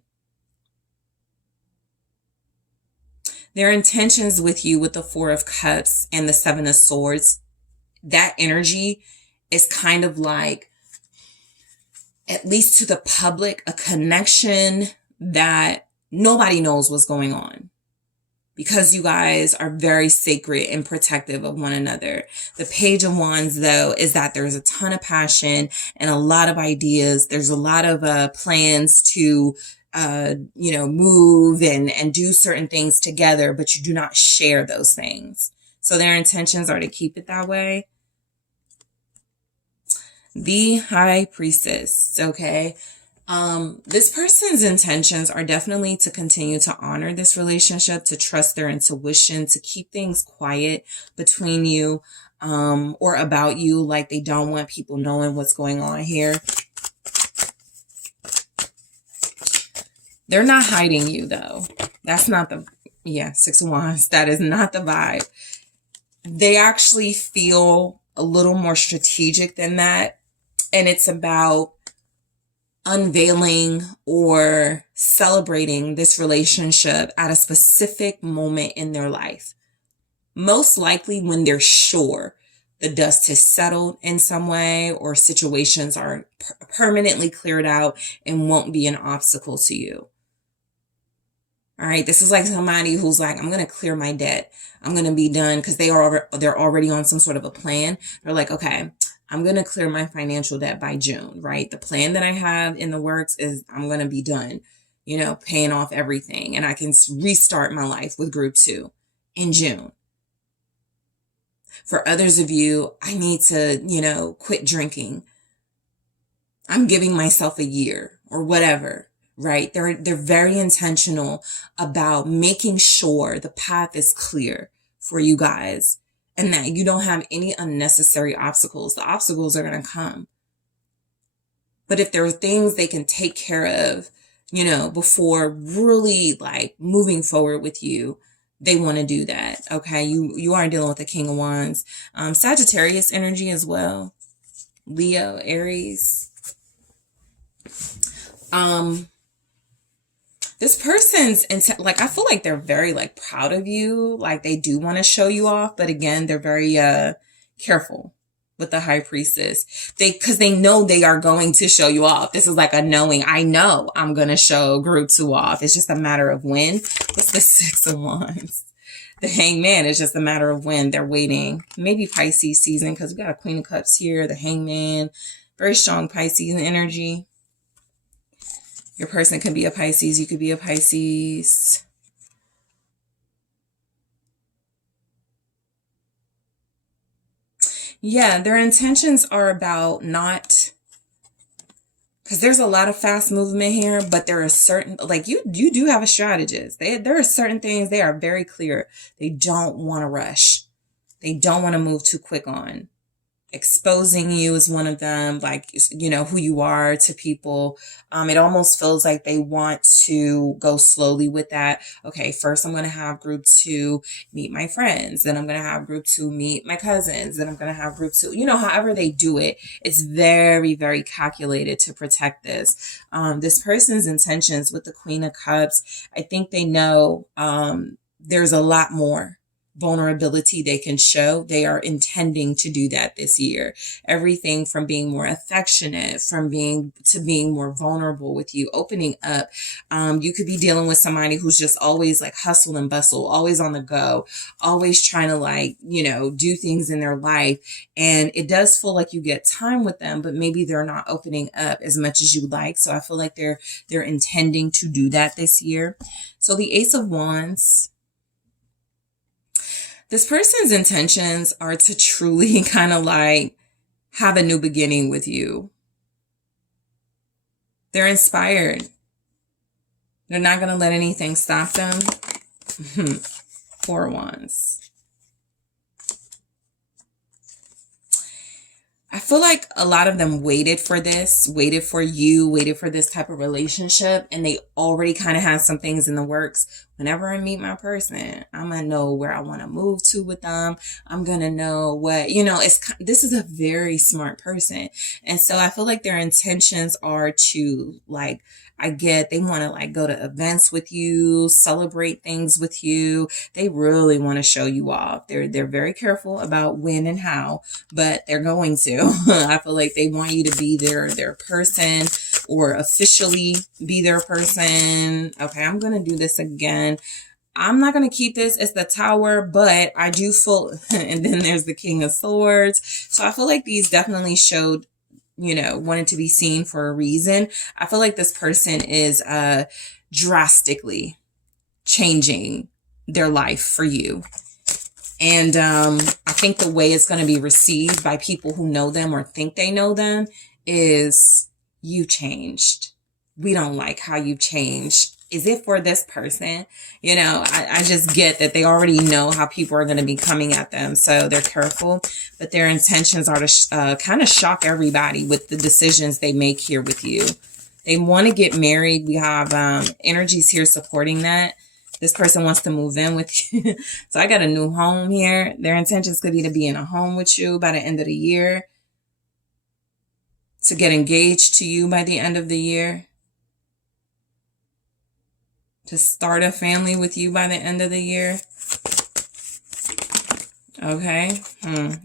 Their intentions with you with the Four of Cups and the Seven of Swords, that energy is kind of like, at least to the public, a connection that nobody knows what's going on. Because you guys are very sacred and protective of one another. The Page of Wands, though, is that there's a ton of passion and a lot of ideas. There's a lot of plans to, move and do certain things together, but you do not share those things. So their intentions are to keep it that way. The High Priestess, okay? This person's intentions are definitely to continue to honor this relationship, to trust their intuition, to keep things quiet between you, or about you. Like they don't want people knowing what's going on here. They're not hiding you, though. That's not the, yeah, Six of Wands. That is not the vibe. They actually feel a little more strategic than that. And it's about unveiling or celebrating this relationship at a specific moment in their life. Most likely when they're sure the dust has settled in some way or situations are permanently cleared out and won't be an obstacle to you. All right. This is like somebody who's like, I'm going to clear my debt. I'm going to be done because they're already on some sort of a plan. They're like, okay, I'm going to clear my financial debt by June, right? The plan that I have in the works is I'm going to be done, paying off everything. And I can restart my life with group 2 in June. For others of you, I need to, quit drinking. I'm giving myself a year or whatever, right? They're very intentional about making sure the path is clear for you guys and that you don't have any unnecessary obstacles. The obstacles are going to come. But if there are things they can take care of, before really like moving forward with you, they want to do that. Okay. You are dealing with the King of Wands, Sagittarius energy as well. Leo, Aries. This person's intent, like, I feel like they're very like proud of you. Like they do want to show you off. But again, they're very, careful with the High Priestess. Cause they know they are going to show you off. This is like a knowing. I know I'm going to show group 2 off. It's just a matter of when. What's the Six of Wands? The Hangman is just a matter of when. They're waiting. Maybe Pisces season because we got a Queen of Cups here. The Hangman, very strong Pisces energy. Your person could be a Pisces. You could be a Pisces. Yeah, their intentions are about not, because there's a lot of fast movement here, but there are certain, like you do have a strategist. There are certain things they are very clear. They don't want to rush. They don't want to move too quick on. Exposing you is one of them, like, who you are to people. It almost feels like they want to go slowly with that. Okay, first I'm going to have group 2 meet my friends. Then I'm going to have group 2 meet my cousins. Then I'm going to have group 2, however they do it. It's very, very calculated to protect this. This person's intentions with the Queen of Cups, I think they know there's a lot more vulnerability they can show. They are intending to do that this year. Everything from being more affectionate, from being more vulnerable with you, opening up. You could be dealing with somebody who's just always like hustle and bustle, always on the go, always trying to do things in their life. And it does feel like you get time with them, but maybe they're not opening up as much as you like. So I feel like they're intending to do that this year. So the Ace of Wands, this person's intentions are to truly kind of like have a new beginning with you. They're inspired. They're not going to let anything stop them. 4 of Wands. I feel like a lot of them waited for this, waited for you, waited for this type of relationship, and they already kind of have some things in the works. Whenever I meet my person, I'm going to know where I want to move to with them. I'm going to know what, this is a very smart person. And so I feel like their intentions are to they want to go to events with you, celebrate things with you. They really want to show you off. They're very careful about when and how, but they're going to. I feel like they want you to be their person or officially be their person. Okay, I'm going to do this again. I'm not going to keep this as the Tower, but I do feel, and then there's the King of Swords. So I feel like these definitely showed, wanted to be seen for a reason. I feel like this person is drastically changing their life for you. And I think the way it's going to be received by people who know them or think they know them is, you changed. We don't like how you changed. Is it for this person? I just get that they already know how people are going to be coming at them. So they're careful, but their intentions are to kind of shock everybody with the decisions they make here with you. They want to get married. We have energies here supporting that. This person wants to move in with you. So I got a new home here. Their intentions could be to be in a home with you by the end of the year, to get engaged to you by the end of the year, to start a family with you by the end of the year. Okay.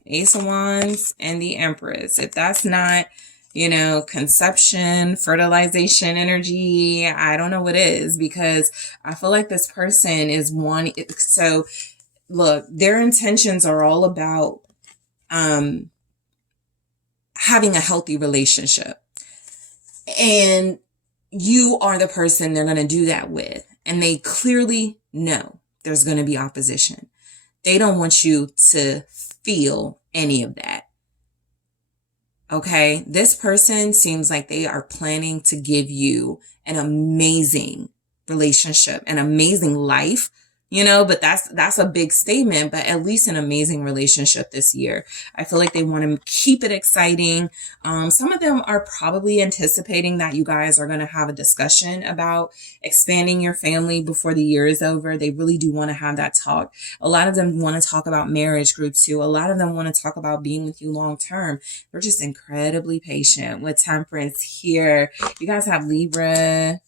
Ace of Wands and the Empress. If that's not, you know, conception, fertilization energy, I don't know what is, because I feel like this person is one. So look, their intentions are all about having a healthy relationship. And you are the person they're going to do that with. And they clearly know there's going to be opposition. They don't want you to feel any of that. Okay? This person seems like they are planning to give you an amazing relationship, an amazing life, you know, but that's a big statement, but at least an amazing relationship this year. I feel like they want to keep it exciting. Some of them are probably anticipating that you guys are going to have a discussion about expanding your family before the year is over. They really do want to have that talk. A lot of them want to talk about marriage, group 2. A lot of them want to talk about being with you long term. They're just incredibly patient with Temperance here. You guys have Libra,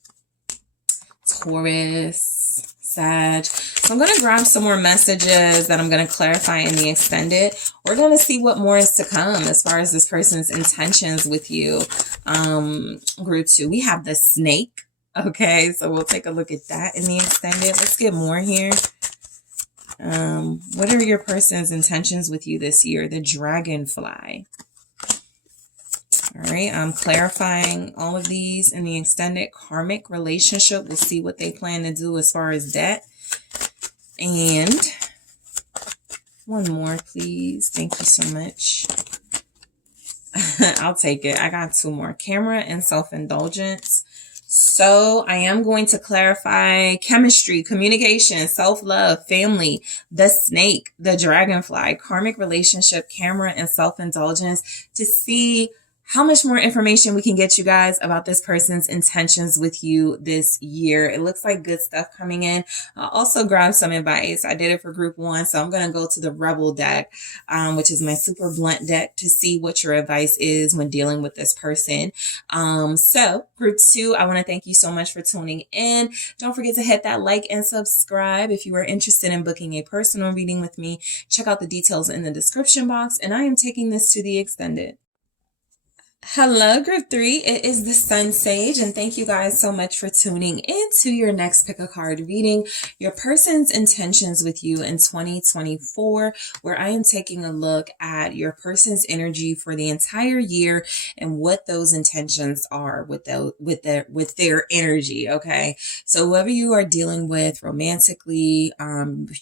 Taurus, Sag. So I'm going to grab some more messages that I'm going to clarify in the extended. We're going to see what more is to come as far as this person's intentions with you. Group 2, we have the Snake. Okay, so we'll take a look at that in the extended. Let's get more here. What are your person's intentions with you this year? The Dragonfly. All right, I'm clarifying all of these in the extended karmic relationship. We'll see what they plan to do as far as that. And one more, please. Thank you so much. I'll take it. I got 2 more. Camera and self-indulgence. So I am going to clarify chemistry, communication, self-love, family, the Snake, the Dragonfly, karmic relationship, camera, and self-indulgence to see how much more information we can get you guys about this person's intentions with you this year. It looks like good stuff coming in. I'll also grab some advice. I did it for group 1, so I'm going to go to the Rebel deck, which is my super blunt deck, to see what your advice is when dealing with this person. So group 2, I want to thank you so much for tuning in. Don't forget to hit that like and subscribe. If you are interested in booking a personal reading with me, check out the details in the description box, and I am taking this to the extended. Hello, group 3. It is the SunSage, and thank you guys so much for tuning in to your next pick a card reading, your person's intentions with you in 2024, where I am taking a look at your person's energy for the entire year and what those intentions are with their energy. Okay, so whoever you are dealing with romantically,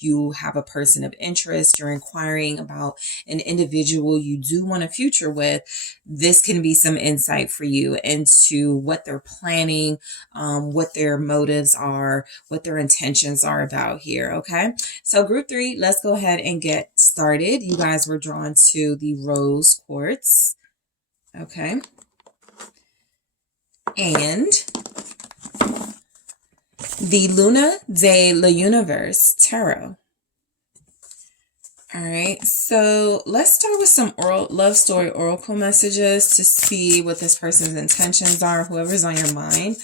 you have a person of interest, you're inquiring about an individual you do want a future with, this can be some insight for you into what they're planning, what their motives are, what their intentions are about here. Okay, so group 3, let's go ahead and get started. You guys were drawn to the rose quartz. Okay, and the Luna de la Universe Tarot. All right, so let's start with some love story oracle messages to see what this person's intentions are. Whoever's on your mind,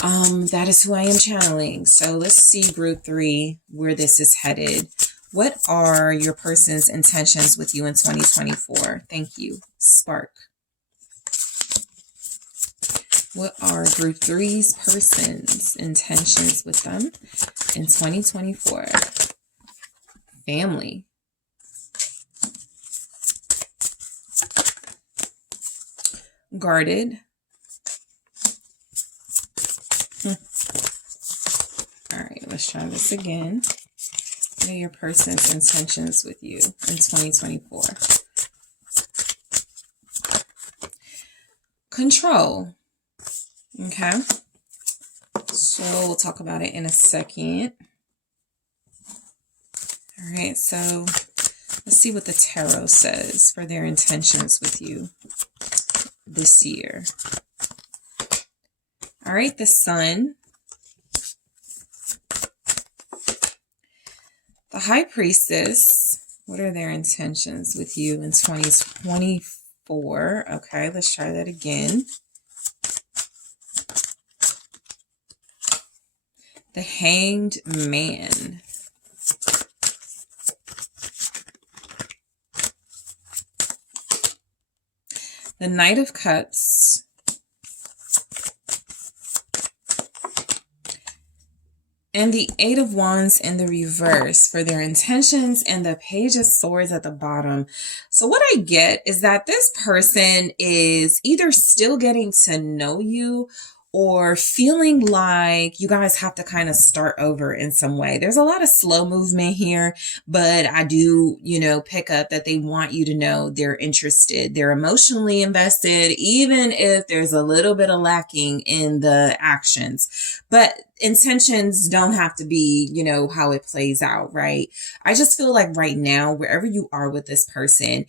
that is who I am channeling. So let's see, group 3, where this is headed. What are your person's intentions with you in 2024? Thank you, Spark. What are group 3's person's intentions with them in 2024? Family. Guarded. All right, let's try this again. What are your person's intentions with you in 2024? Control. Okay, so we'll talk about it in a second. All right, so let's see what the tarot says for their intentions with you this year. All right, the Sun, the High Priestess. What are their intentions with you in 2024? Okay, let's try that again. The Hanged Man. The Knight of Cups. And the Eight of Wands in the reverse for their intentions, and the Page of Swords at the bottom. So what I get is that this person is either still getting to know you or feeling like you guys have to kind of start over in some way. There's a lot of slow movement here, but I do, pick up that they want you to know they're interested. They're emotionally invested, even if there's a little bit of lacking in the actions. But intentions don't have to be, how it plays out, right? I just feel like right now, wherever you are with this person,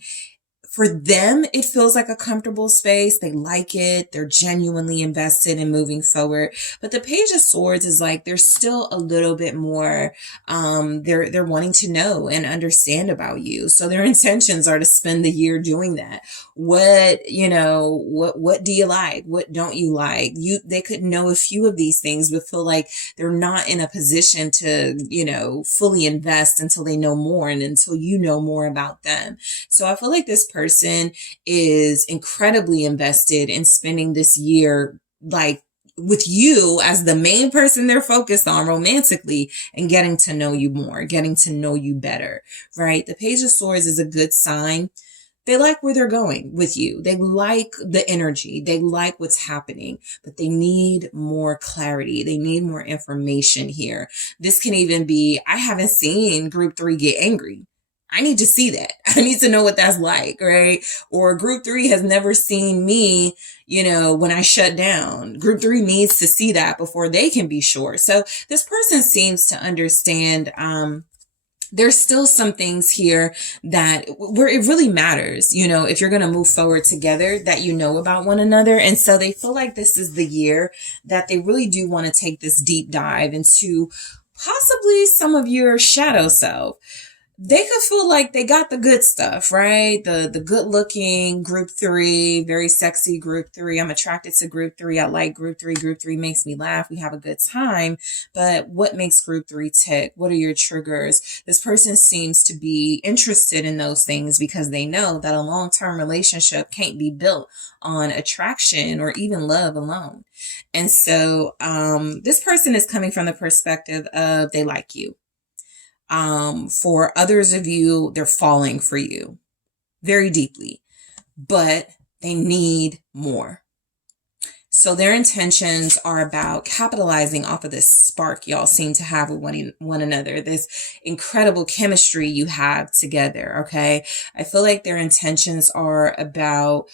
for them, it feels like a comfortable space. They like it. They're genuinely invested in moving forward. But the Page of Swords is like, there's still a little bit more, they're wanting to know and understand about you. So their intentions are to spend the year doing that. What do you like? What don't you like? They could know a few of these things, but feel like they're not in a position to, fully invest until they know more and until you know more about them. So I feel like this person is incredibly invested in spending this year like with you as the main person they're focused on romantically, and getting to know you more, getting to know you better, right? The Page of Swords is a good sign. They like where they're going with you. They like the energy. They like what's happening, but they need more clarity. They need more information here. This can even be, I haven't seen group 3 get angry. I need to see that. I need to know what that's like, right? Or group 3 has never seen me, when I shut down. Group 3 needs to see that before they can be sure. So this person seems to understand, there's still some things here that where it really matters, if you're going to move forward together, that you know about one another. And so they feel like this is the year that they really do want to take this deep dive into possibly some of your shadow self. They could feel like they got the good stuff, right? The good looking group 3, very sexy group 3. I'm attracted to group 3. I like group 3. Group 3 makes me laugh. We have a good time. But what makes group 3 tick? What are your triggers? This person seems to be interested in those things because they know that a long-term relationship can't be built on attraction or even love alone. And so this person is coming from the perspective of they like you. For others of you, they're falling for you very deeply, but they need more. So their intentions are about capitalizing off of this spark y'all seem to have with one another, this incredible chemistry you have together, okay? I feel like their intentions are about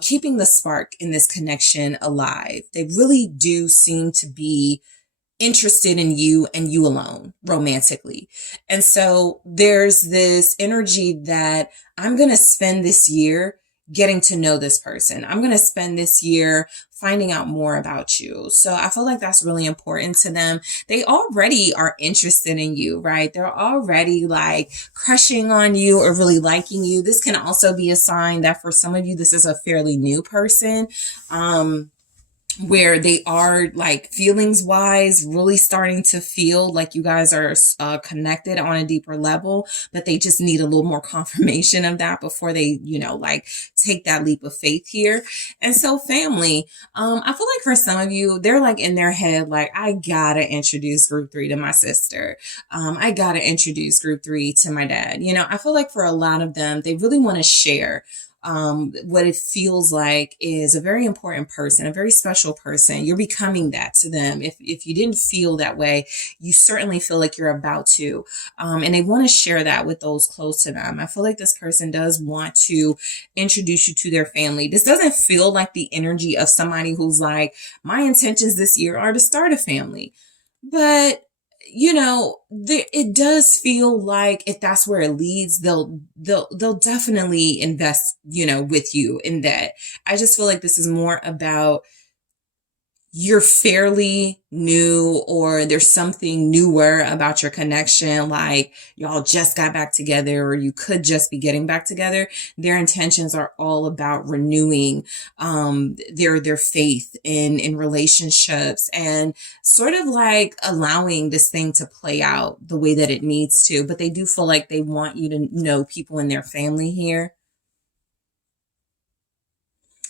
keeping the spark in this connection alive. They really do seem to be interested in you and you alone romantically. And so there's this energy that I'm going to spend this year getting to know this person. I'm going to spend this year finding out more about you. So I feel like that's really important to them. They already are interested in you, right? They're already like crushing on you or really liking you. This can also be a sign that for some of you, this is a fairly new person. Where they are like feelings wise really starting to feel like you guys are connected on a deeper level, but they just need a little more confirmation of that before they, take that leap of faith here. And so family, I feel like for some of you, they're like in their head, like, I gotta introduce group 3 to my sister. I gotta introduce group 3 to my dad. I feel like for a lot of them, they really want to share what it feels like is a very important person, a very special person. You're becoming that to them. If you didn't feel that way, you certainly feel like you're about to. And they want to share that with those close to them. I feel like this person does want to introduce you to their family. This doesn't feel like the energy of somebody who's like, my intentions this year are to start a family. But it does feel like if that's where it leads, they'll definitely invest, with you in that. I just feel like this is more about you're fairly new, or there's something newer about your connection, like y'all just got back together, or you could just be getting back together. Their intentions are all about renewing their faith in relationships, and sort of like allowing this thing to play out the way that it needs to. But they do feel like they want you to know people in their family here.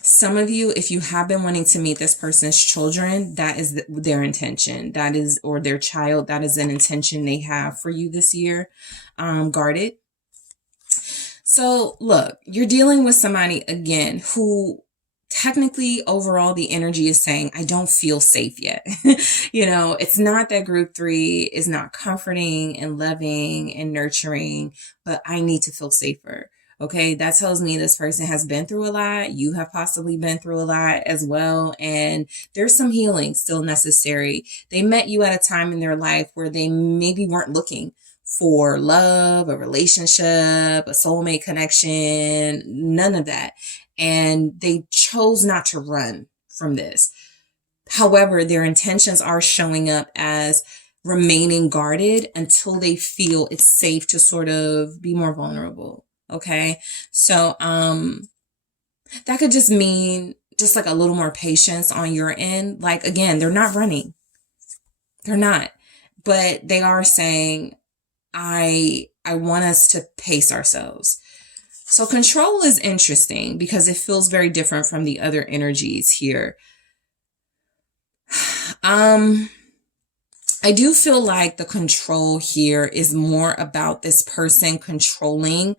Some of you, if you have been wanting to meet this person's children, that is their intention. That is, or their child, that is an intention they have for you this year. Guard it. So look, you're dealing with somebody, again, who technically overall the energy is saying, I don't feel safe yet. It's not that group 3 is not comforting and loving and nurturing, but I need to feel safer. Okay, that tells me this person has been through a lot. You have possibly been through a lot as well. And there's some healing still necessary. They met you at a time in their life where they maybe weren't looking for love, a relationship, a soulmate connection, none of that. And they chose not to run from this. However, their intentions are showing up as remaining guarded until they feel it's safe to sort of be more vulnerable. Okay. So, that could just mean just like a little more patience on your end. Like, again, they're not running. They're not, but they are saying, I want us to pace ourselves. So control is interesting because it feels very different from the other energies here. I do feel like the control here is more about this person controlling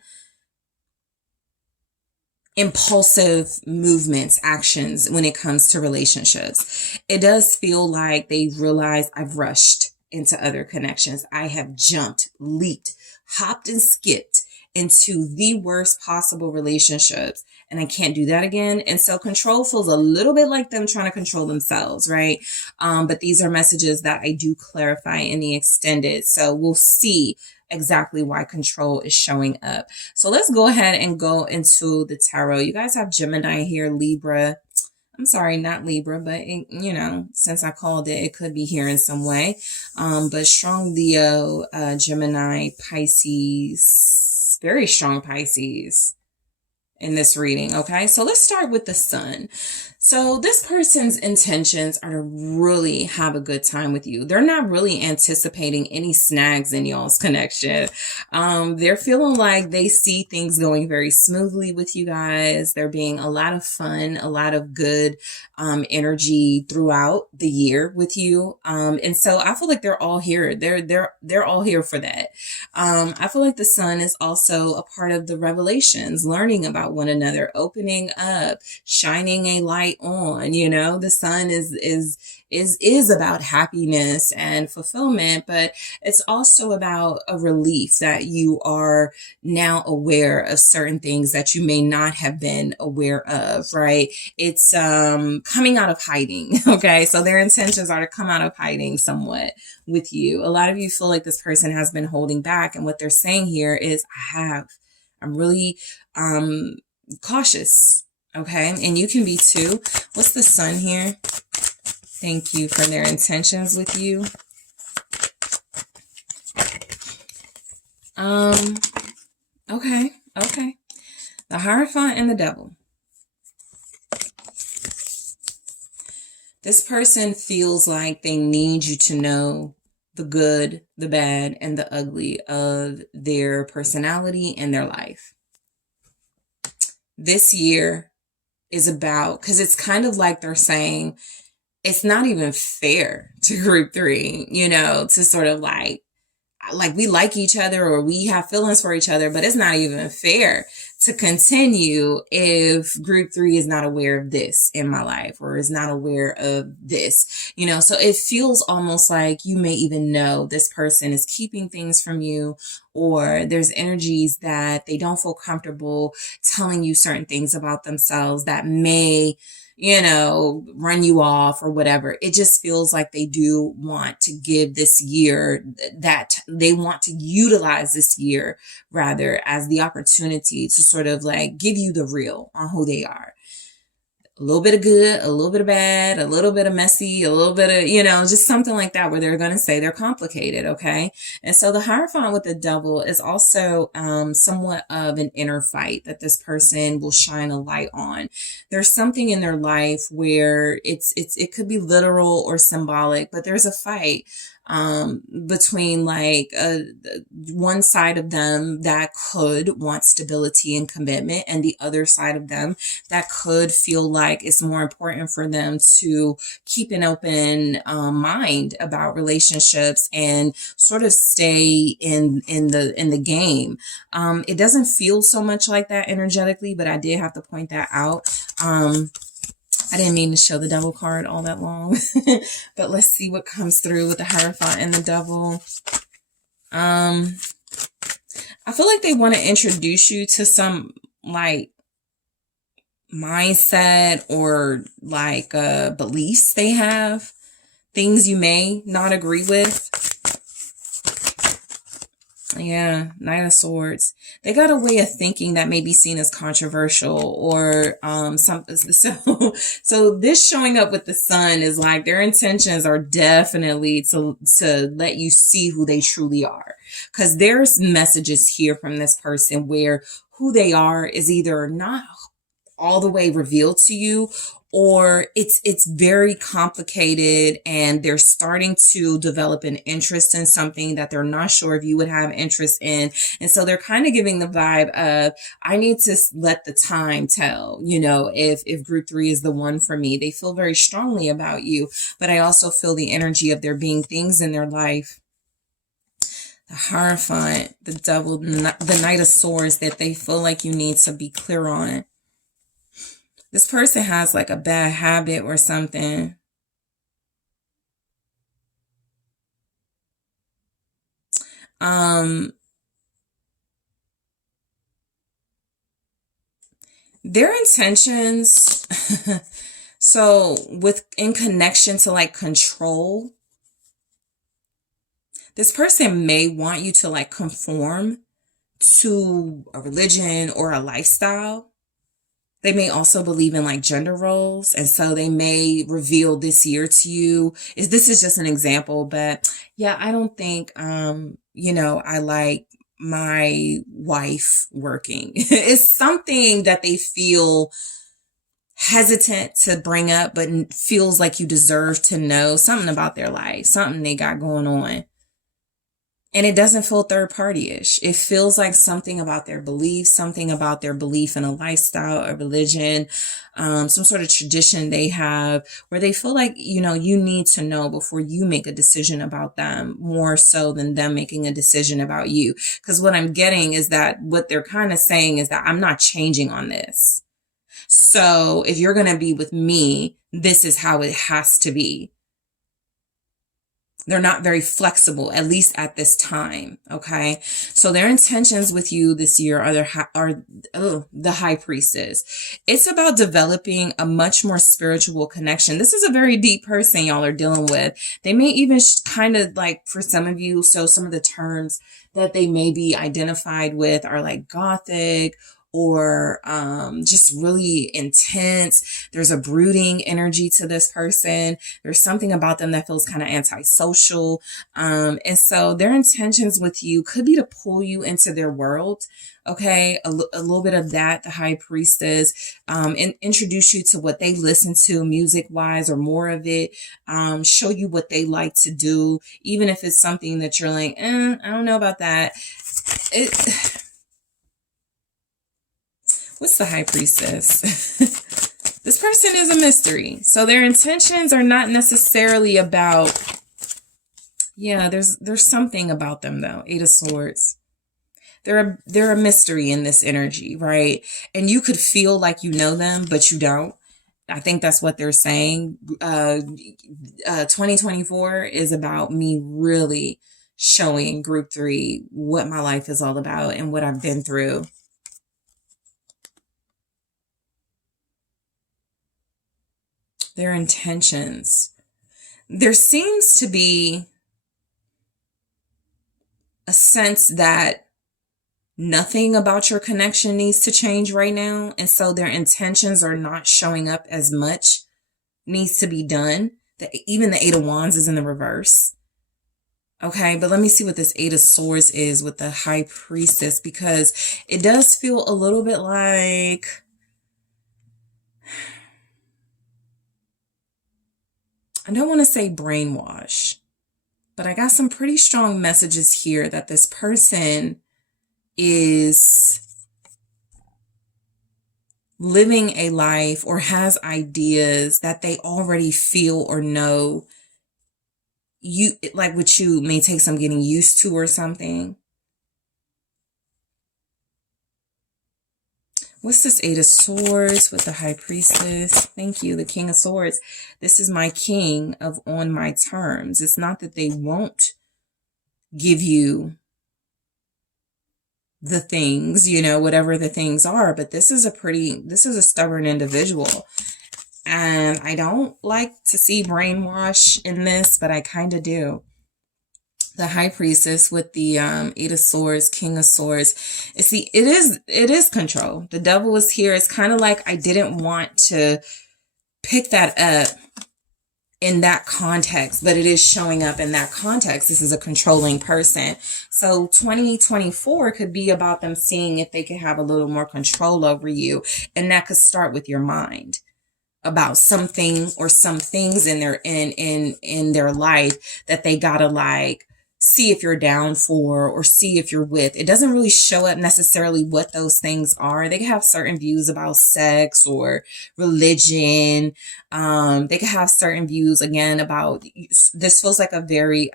impulsive movements, actions when it comes to relationships. It does feel like they realize I've rushed into other connections. I have jumped, leaped, hopped and skipped into the worst possible relationships, and I can't do that again. And so control feels a little bit like them trying to control themselves, right? But these are messages that I do clarify in the extended. So we'll see exactly why control is showing up. So let's go ahead and go into the tarot. You guys have Gemini here, Libra. I'm sorry, not Libra, but since I called it, it could be here in some way. But strong Leo, Gemini, Pisces, very strong Pisces in this reading. Okay, so let's start with the Sun. So this person's intentions are to really have a good time with you. They're not really anticipating any snags in y'all's connection. They're feeling like they see things going very smoothly with you guys. There being a lot of fun, a lot of good energy throughout the year with you. And so I feel like they're all here. They're all here for that. I feel like the Sun is also a part of the revelations, learning about one another, opening up, shining a light on. The Sun is about happiness and fulfillment, but it's also about a relief that you are now aware of certain things that you may not have been aware of, right? It's coming out of hiding. Okay, so their intentions are to come out of hiding somewhat with you. A lot of you feel like this person has been holding back, and what they're saying here is, I'm really cautious. Okay, and you can be too. What's the Sun here? Thank you for their intentions with you. Okay. The Hierophant and the Devil. This person feels like they need you to know the good, the bad, and the ugly of their personality and their life. This year is about, because it's kind of like they're saying, it's not even fair to group 3, to sort of like we like each other or we have feelings for each other, but it's not even fair to continue if group 3 is not aware of this in my life or is not aware of this, so it feels almost like you may even know this person is keeping things from you, or there's energies that they don't feel comfortable telling you certain things about themselves that may run you off or whatever. It just feels like they do want to give this year, that they want to utilize this year rather as the opportunity to sort of like give you the real on who they are. a little bit of good, a little bit of bad, a little bit of messy, a little bit of, just something like that where they're going to say they're complicated. Okay. And so the Hierophant with the Devil is also somewhat of an inner fight that this person will shine a light on. There's something in their life where it could be literal or symbolic, but there's a fight between like one side of them that could want stability and commitment, and the other side of them that could feel like it's more important for them to keep an open mind about relationships and sort of stay in the game. It doesn't feel so much like that energetically, but I did have to point that out. I didn't mean to show the Devil card all that long, but let's see what comes through with the Hierophant and the Devil. I feel like they want to introduce you to some like mindset or like beliefs they have, things you may not agree with. Yeah, Knight of Swords. They got a way of thinking that may be seen as controversial or something. So this showing up with the Sun is like their intentions are definitely to let you see who they truly are. Because there's messages here from this person where who they are is either not all the way revealed to you, or it's very complicated and they're starting to develop an interest in something that they're not sure if you would have interest in. And so they're kind of giving the vibe of, I need to let the time tell, if group 3 is the one for me. They feel very strongly about you, but I also feel the energy of there being things in their life, the Hierophant, the Devil, the Knight of Swords, that they feel like you need to be clear on. This person has like a bad habit or something. Their intentions, so in connection to like control, this person may want you to like conform to a religion or a lifestyle. They may also believe in like gender roles. And so they may reveal this year to you. This is just an example, but yeah, I don't think, I like my wife working. It's something that they feel hesitant to bring up, but feels like you deserve to know something about their life, something they got going on. And it doesn't feel third party-ish. It feels like something about their beliefs, something about their belief in a lifestyle, a religion, some sort of tradition they have where they feel like, you need to know before you make a decision about them, more so than them making a decision about you. Because what I'm getting is that what they're kind of saying is that I'm not changing on this. So if you're going to be with me, this is how it has to be. They're not very flexible, at least at this time. Okay. So their intentions with you this year are the High Priestess. It's about developing a much more spiritual connection. This is a very deep person y'all are dealing with. They may even kind of like, for some of you, so some of the terms that they may be identified with are like gothic, or just really intense. There's a brooding energy to this person. There's something about them that feels kind of antisocial. And so their intentions with you could be to pull you into their world. Okay, a little bit of that, the High Priestess, and introduce you to what they listen to music-wise, or more of it, show you what they like to do, even if it's something that you're like, I don't know about that. What's the High Priestess? This person is a mystery. So their intentions are not necessarily about, there's something about them though. 8 of Swords. They're a mystery in this energy, right? And you could feel like you know them, but you don't. I think that's what they're saying. 2024 is about me really showing group 3 what my life is all about and what I've been through. Their intentions. There seems to be a sense that nothing about your connection needs to change right now. And so their intentions are not showing up as much needs to be done. Even the Eight of Wands is in the reverse. Okay, but let me see what this Eight of Swords is with the High Priestess, because it does feel a little bit like, I don't want to say brainwash, but I got some pretty strong messages here that this person is living a life or has ideas that they already feel or know you, like what you may take some getting used to or something. What's this Eight of Swords with the High Priestess? Thank you, the King of Swords. This is my king of on my terms. It's not that they won't give you the things, you know, whatever the things are, but this is a stubborn individual. And I don't like to see brainwash in this, but I kind of do. The High Priestess with the Eight of Swords, King of Swords. See, it is control. The Devil is here. It's kind of like I didn't want to pick that up in that context, but it is showing up in that context. This is a controlling person. So 2024 could be about them seeing if they can have a little more control over you. And that could start with your mind about something or some things in their life that they gotta like see if you're down for or see if you're with. It doesn't really show up necessarily what those things are. They can have certain views about sex or religion. They can have certain views again about, this feels like a very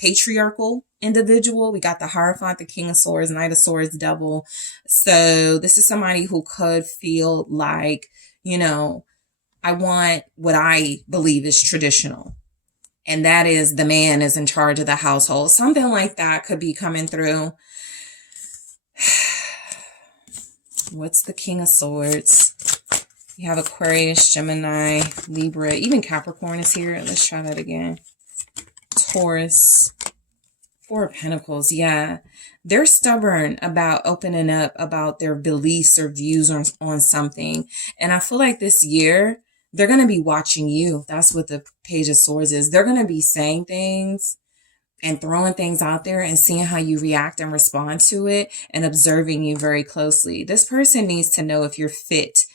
patriarchal individual. We got the Hierophant, the King of Swords, Knight of Swords, Devil. So this is somebody who could feel like, you know, I want what I believe is traditional. And that is the man is in charge of the household. Something like that could be coming through. What's the King of Swords? You have Aquarius, Gemini, Libra, even Capricorn is here. Let's try that again. Taurus, Four of Pentacles. Yeah, they're stubborn about opening up about their beliefs or views on something. And I feel like this year, they're going to be watching you. That's what the Page of Swords is. They're going to be saying things and throwing things out there and seeing how you react and respond to it and observing you very closely. This person needs to know if you're fit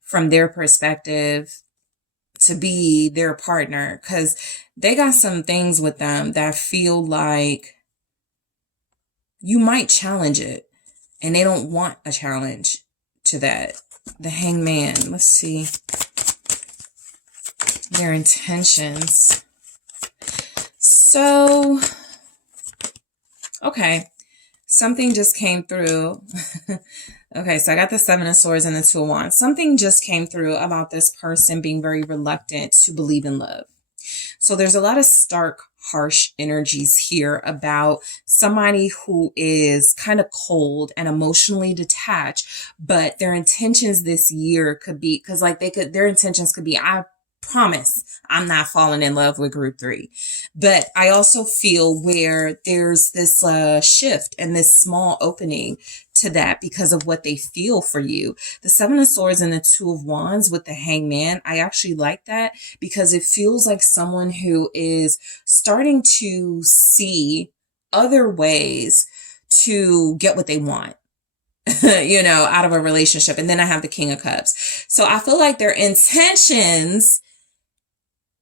from their perspective to be their partner, because they got some things with them that feel like you might challenge it and they don't want a challenge to that. The Hangman. Let's see their intentions. So, okay, something just came through. Okay, so I got the Seven of Swords and the Two of Wands. Something just came through about this person being very reluctant to believe in love. So there's a lot of stark, harsh energies here about somebody who is kind of cold and emotionally detached, but their intentions this year could be, because like their intentions could be, I promise I'm not falling in love with group 3. But I also feel where there's this shift and this small opening to that because of what they feel for you. The Seven of Swords and the Two of Wands with the Hangman, I actually like that because it feels like someone who is starting to see other ways to get what they want. You know, out of a relationship. And then I have the King of Cups. So I feel like their intentions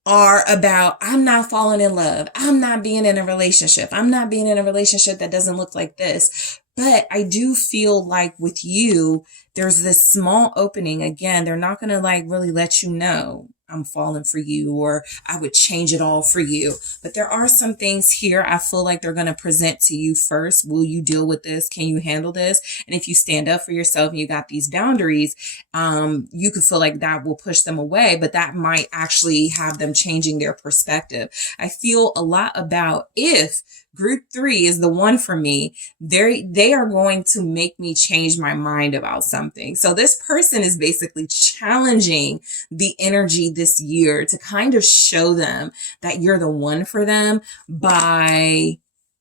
are about, I'm not falling in love. I'm not being in a relationship. I'm not being in a relationship that doesn't look like this. But I do feel like with you, there's this small opening. Again, they're not going to like really let you know I'm falling for you or I would change it all for you. But there are some things here I feel like they're going to present to you first. Will you deal with this? Can you handle this? And if you stand up for yourself and you got these boundaries, you could feel like that will push them away, but that might actually have them changing their perspective. I feel a lot about if group 3 is the one for me, they are going to make me change my mind about something. So this person is basically challenging the energy this year to kind of show them that you're the one for them by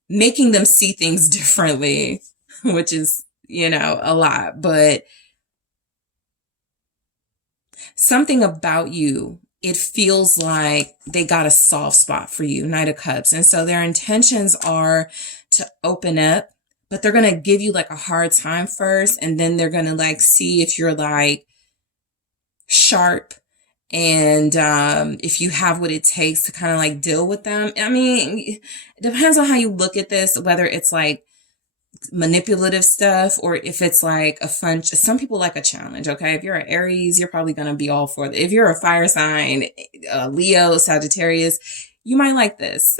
making them see things differently. which is, you know, a lot, but something about you, it feels like they got a soft spot for you, Knight of Cups. And so their intentions are to open up, but they're going to give you like a hard time first. And then they're going to like see if you're like sharp and if you have what it takes to kind of like deal with them. I mean, it depends on how you look at this, whether it's like manipulative stuff or if it's like a fun, some people like a challenge. Okay, if you're an Aries, you're probably going to be all for it. If you're a fire sign, Leo, Sagittarius, you might like this.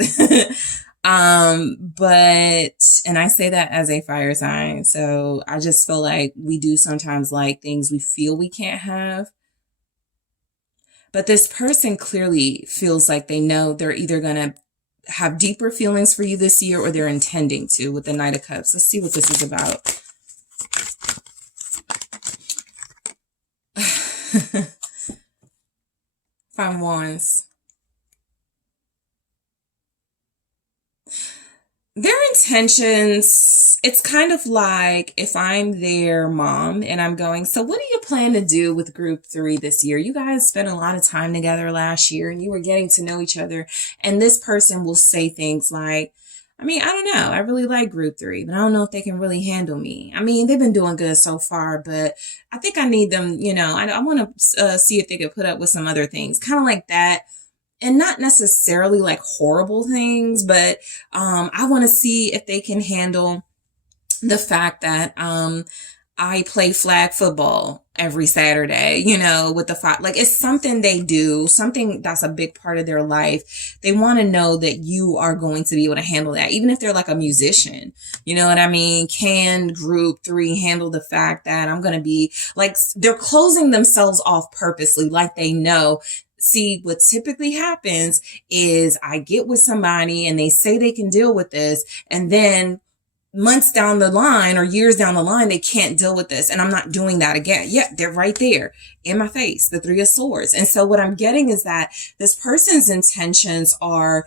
But and I say that as a fire sign, so I just feel like we do sometimes like things we feel we can't have. But this person clearly feels like they know they're either going to have deeper feelings for you this year or they're intending to with the Knight of Cups. Let's see what this is about. 5 of Wands. Their intentions, it's kind of like if I'm their mom and I'm going, so what do you plan to do with group 3 this year? You guys spent a lot of time together last year and you were getting to know each other. And this person will say things like, I mean, I don't know. I really like group 3, but I don't know if they can really handle me. I mean, they've been doing good so far, but I think I need them, you know, I want to see if they could put up with some other things, kind of like that. And not necessarily like horrible things, but I want to see if they can handle the fact that I play flag football every Saturday, you know, with the like it's something they do, something that's a big part of their life. They want to know that you are going to be able to handle that, even if they're like a musician. You know what I mean? Can group 3 handle the fact that I'm going to be like, they're closing themselves off purposely, like they know. See, what typically happens is I get with somebody and they say they can deal with this, and then months down the line or years down the line, they can't deal with this. And I'm not doing that again. Yeah, they're right there in my face, the 3 of Swords. And so what I'm getting is that this person's intentions are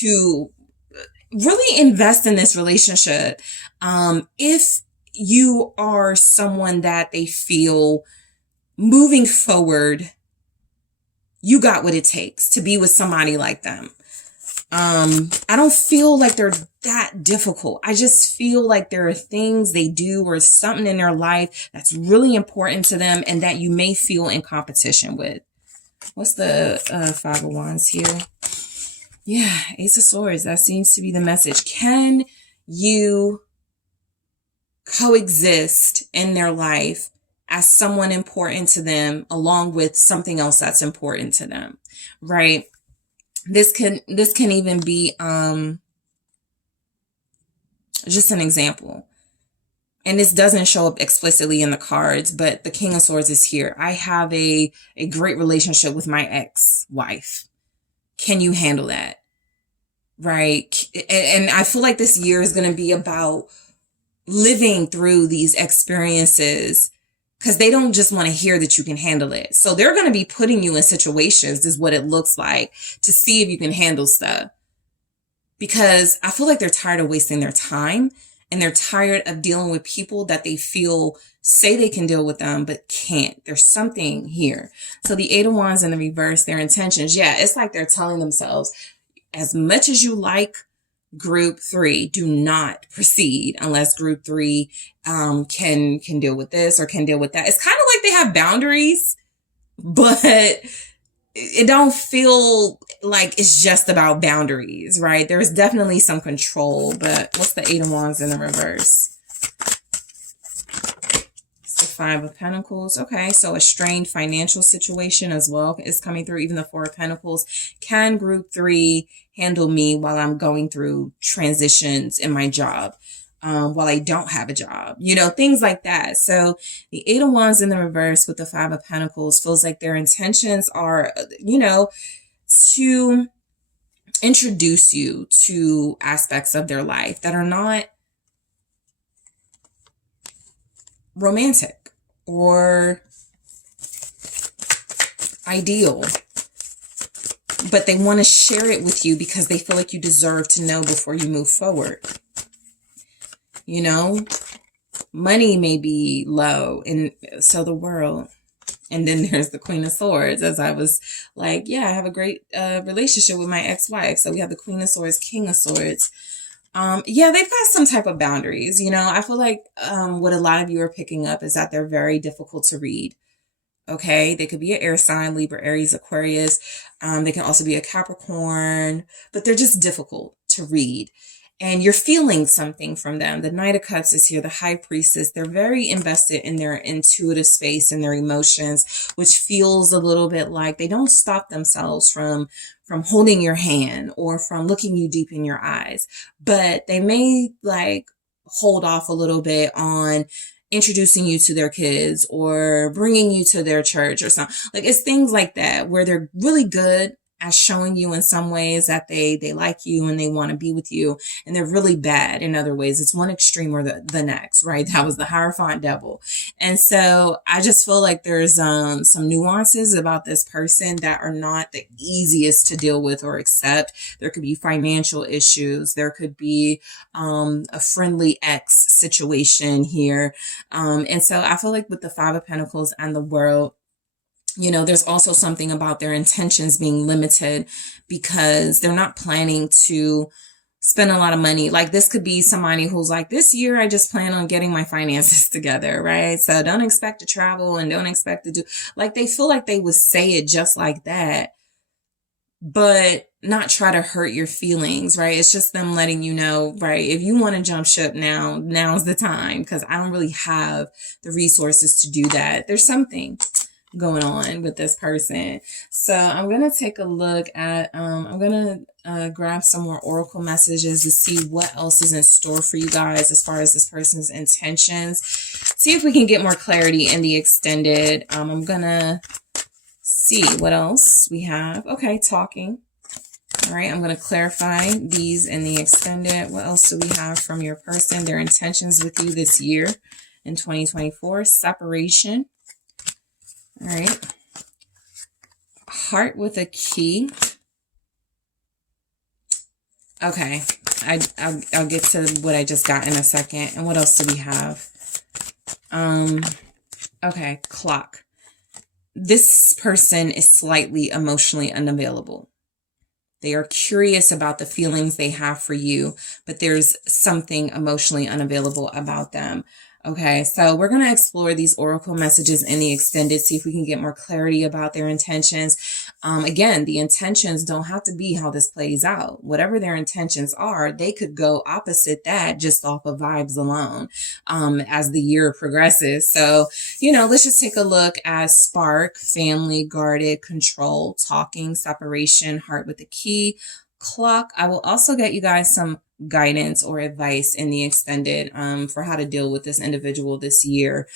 to really invest in this relationship. If you are someone that they feel moving forward, you got what it takes to be with somebody like them. I don't feel like they're that difficult. I just feel like there are things they do or something in their life that's really important to them and that you may feel in competition with. What's the 5 of Wands here? Yeah, Ace of Swords. That seems to be the message. Can you coexist in their life as someone important to them along with something else that's important to them, right? This can even be just an example. And this doesn't show up explicitly in the cards, but the King of Swords is here. I have a great relationship with my ex-wife. Can you handle that? Right? And I feel like this year is going to be about living through these experiences, because they don't just want to hear that you can handle it. So they're going to be putting you in situations, is what it looks like, to see if you can handle stuff. Because I feel like they're tired of wasting their time, and they're tired of dealing with people that they feel say they can deal with them, but can't. There's something here. So the 8 of Wands in the reverse, their intentions. Yeah, it's like they're telling themselves, as much as you like group 3, do not proceed unless group 3 can deal with this or can deal with that. It's kind of like they have boundaries, but it don't feel like it's just about boundaries, right? There's definitely some control, but what's the 8 of Wands in the reverse? It's the 5 of Pentacles. Okay, so a strained financial situation as well is coming through. Even the 4 of Pentacles. Can group 3 handle me while I'm going through transitions in my job, while I don't have a job, you know, things like that. So the 8 of Wands in the reverse with the 5 of Pentacles feels like their intentions are, you know, to introduce you to aspects of their life that are not romantic or ideal, but they want to share it with you because they feel like you deserve to know before you move forward. You know, Money may be low, and so the world. And then there's the Queen of Swords, as I was like, yeah, I have a great relationship with my ex-wife. So we have the Queen of Swords, King of Swords. Yeah, they've got some type of boundaries. You know, I feel like what a lot of you are picking up is that they're very difficult to read. Okay, they could be an air sign, Libra, Aries, Aquarius. They can also be a Capricorn, but they're just difficult to read. And you're feeling something from them. The Knight of Cups is here, the High Priestess. They're very invested in their intuitive space and their emotions, which feels a little bit like they don't stop themselves from holding your hand or from looking you deep in your eyes. But they may like hold off a little bit on introducing you to their kids or bringing you to their church or something. Like, it's things like that where they're really good at showing you in some ways that they like you and they want to be with you, and they're really bad in other ways. It's one extreme or the next, right? That was the Hierophant Devil. And so I just feel like there's some nuances about this person that are not the easiest to deal with or accept. There could be financial issues. There could be a friendly ex situation here. And so I feel like with the Five of Pentacles and the World, you know, there's also something about their intentions being limited because they're not planning to spend a lot of money. Like, this could be somebody who's like, this year I just plan on getting my finances together, right? So don't expect to travel and don't expect to do, like, they feel like they would say it just like that, but not try to hurt your feelings, right? It's just them letting you know, right? If you want to jump ship now, now's the time, because I don't really have the resources to do that. There's something going on with this person. So I'm going to take a look at, I'm going to grab some more oracle messages to see what else is in store for you guys as far as this person's intentions. See if we can get more clarity in the extended. I'm going to see what else we have. Okay, talking. All right, I'm going to clarify these in the extended. What else do we have from your person? Their intentions with you this year in 2024. Separation. All right. Heart with a key. Okay. I'll get to what I just got in a second. And what else do we have? Okay. Clock. This person is slightly emotionally unavailable. They are curious about the feelings they have for you, but there's something emotionally unavailable about them. Okay, so we're going to explore these oracle messages in the extended, see if we can get more clarity about their intentions. Again, the intentions don't have to be how this plays out. Whatever their intentions are, they could go opposite that just off of vibes alone as the year progresses. So, you know, let's just take a look at spark, family, guarded, control, talking, separation, heart with a key, clock. I will also get you guys some guidance or advice in the extended for how to deal with this individual this year.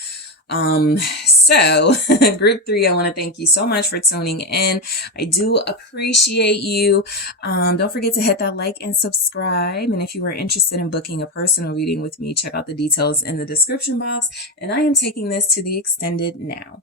So group 3, I want to thank you so much for tuning in. I do appreciate you. Don't forget to hit that like and subscribe. And if you are interested in booking a personal reading with me, check out the details in the description box. And I am taking this to the extended now.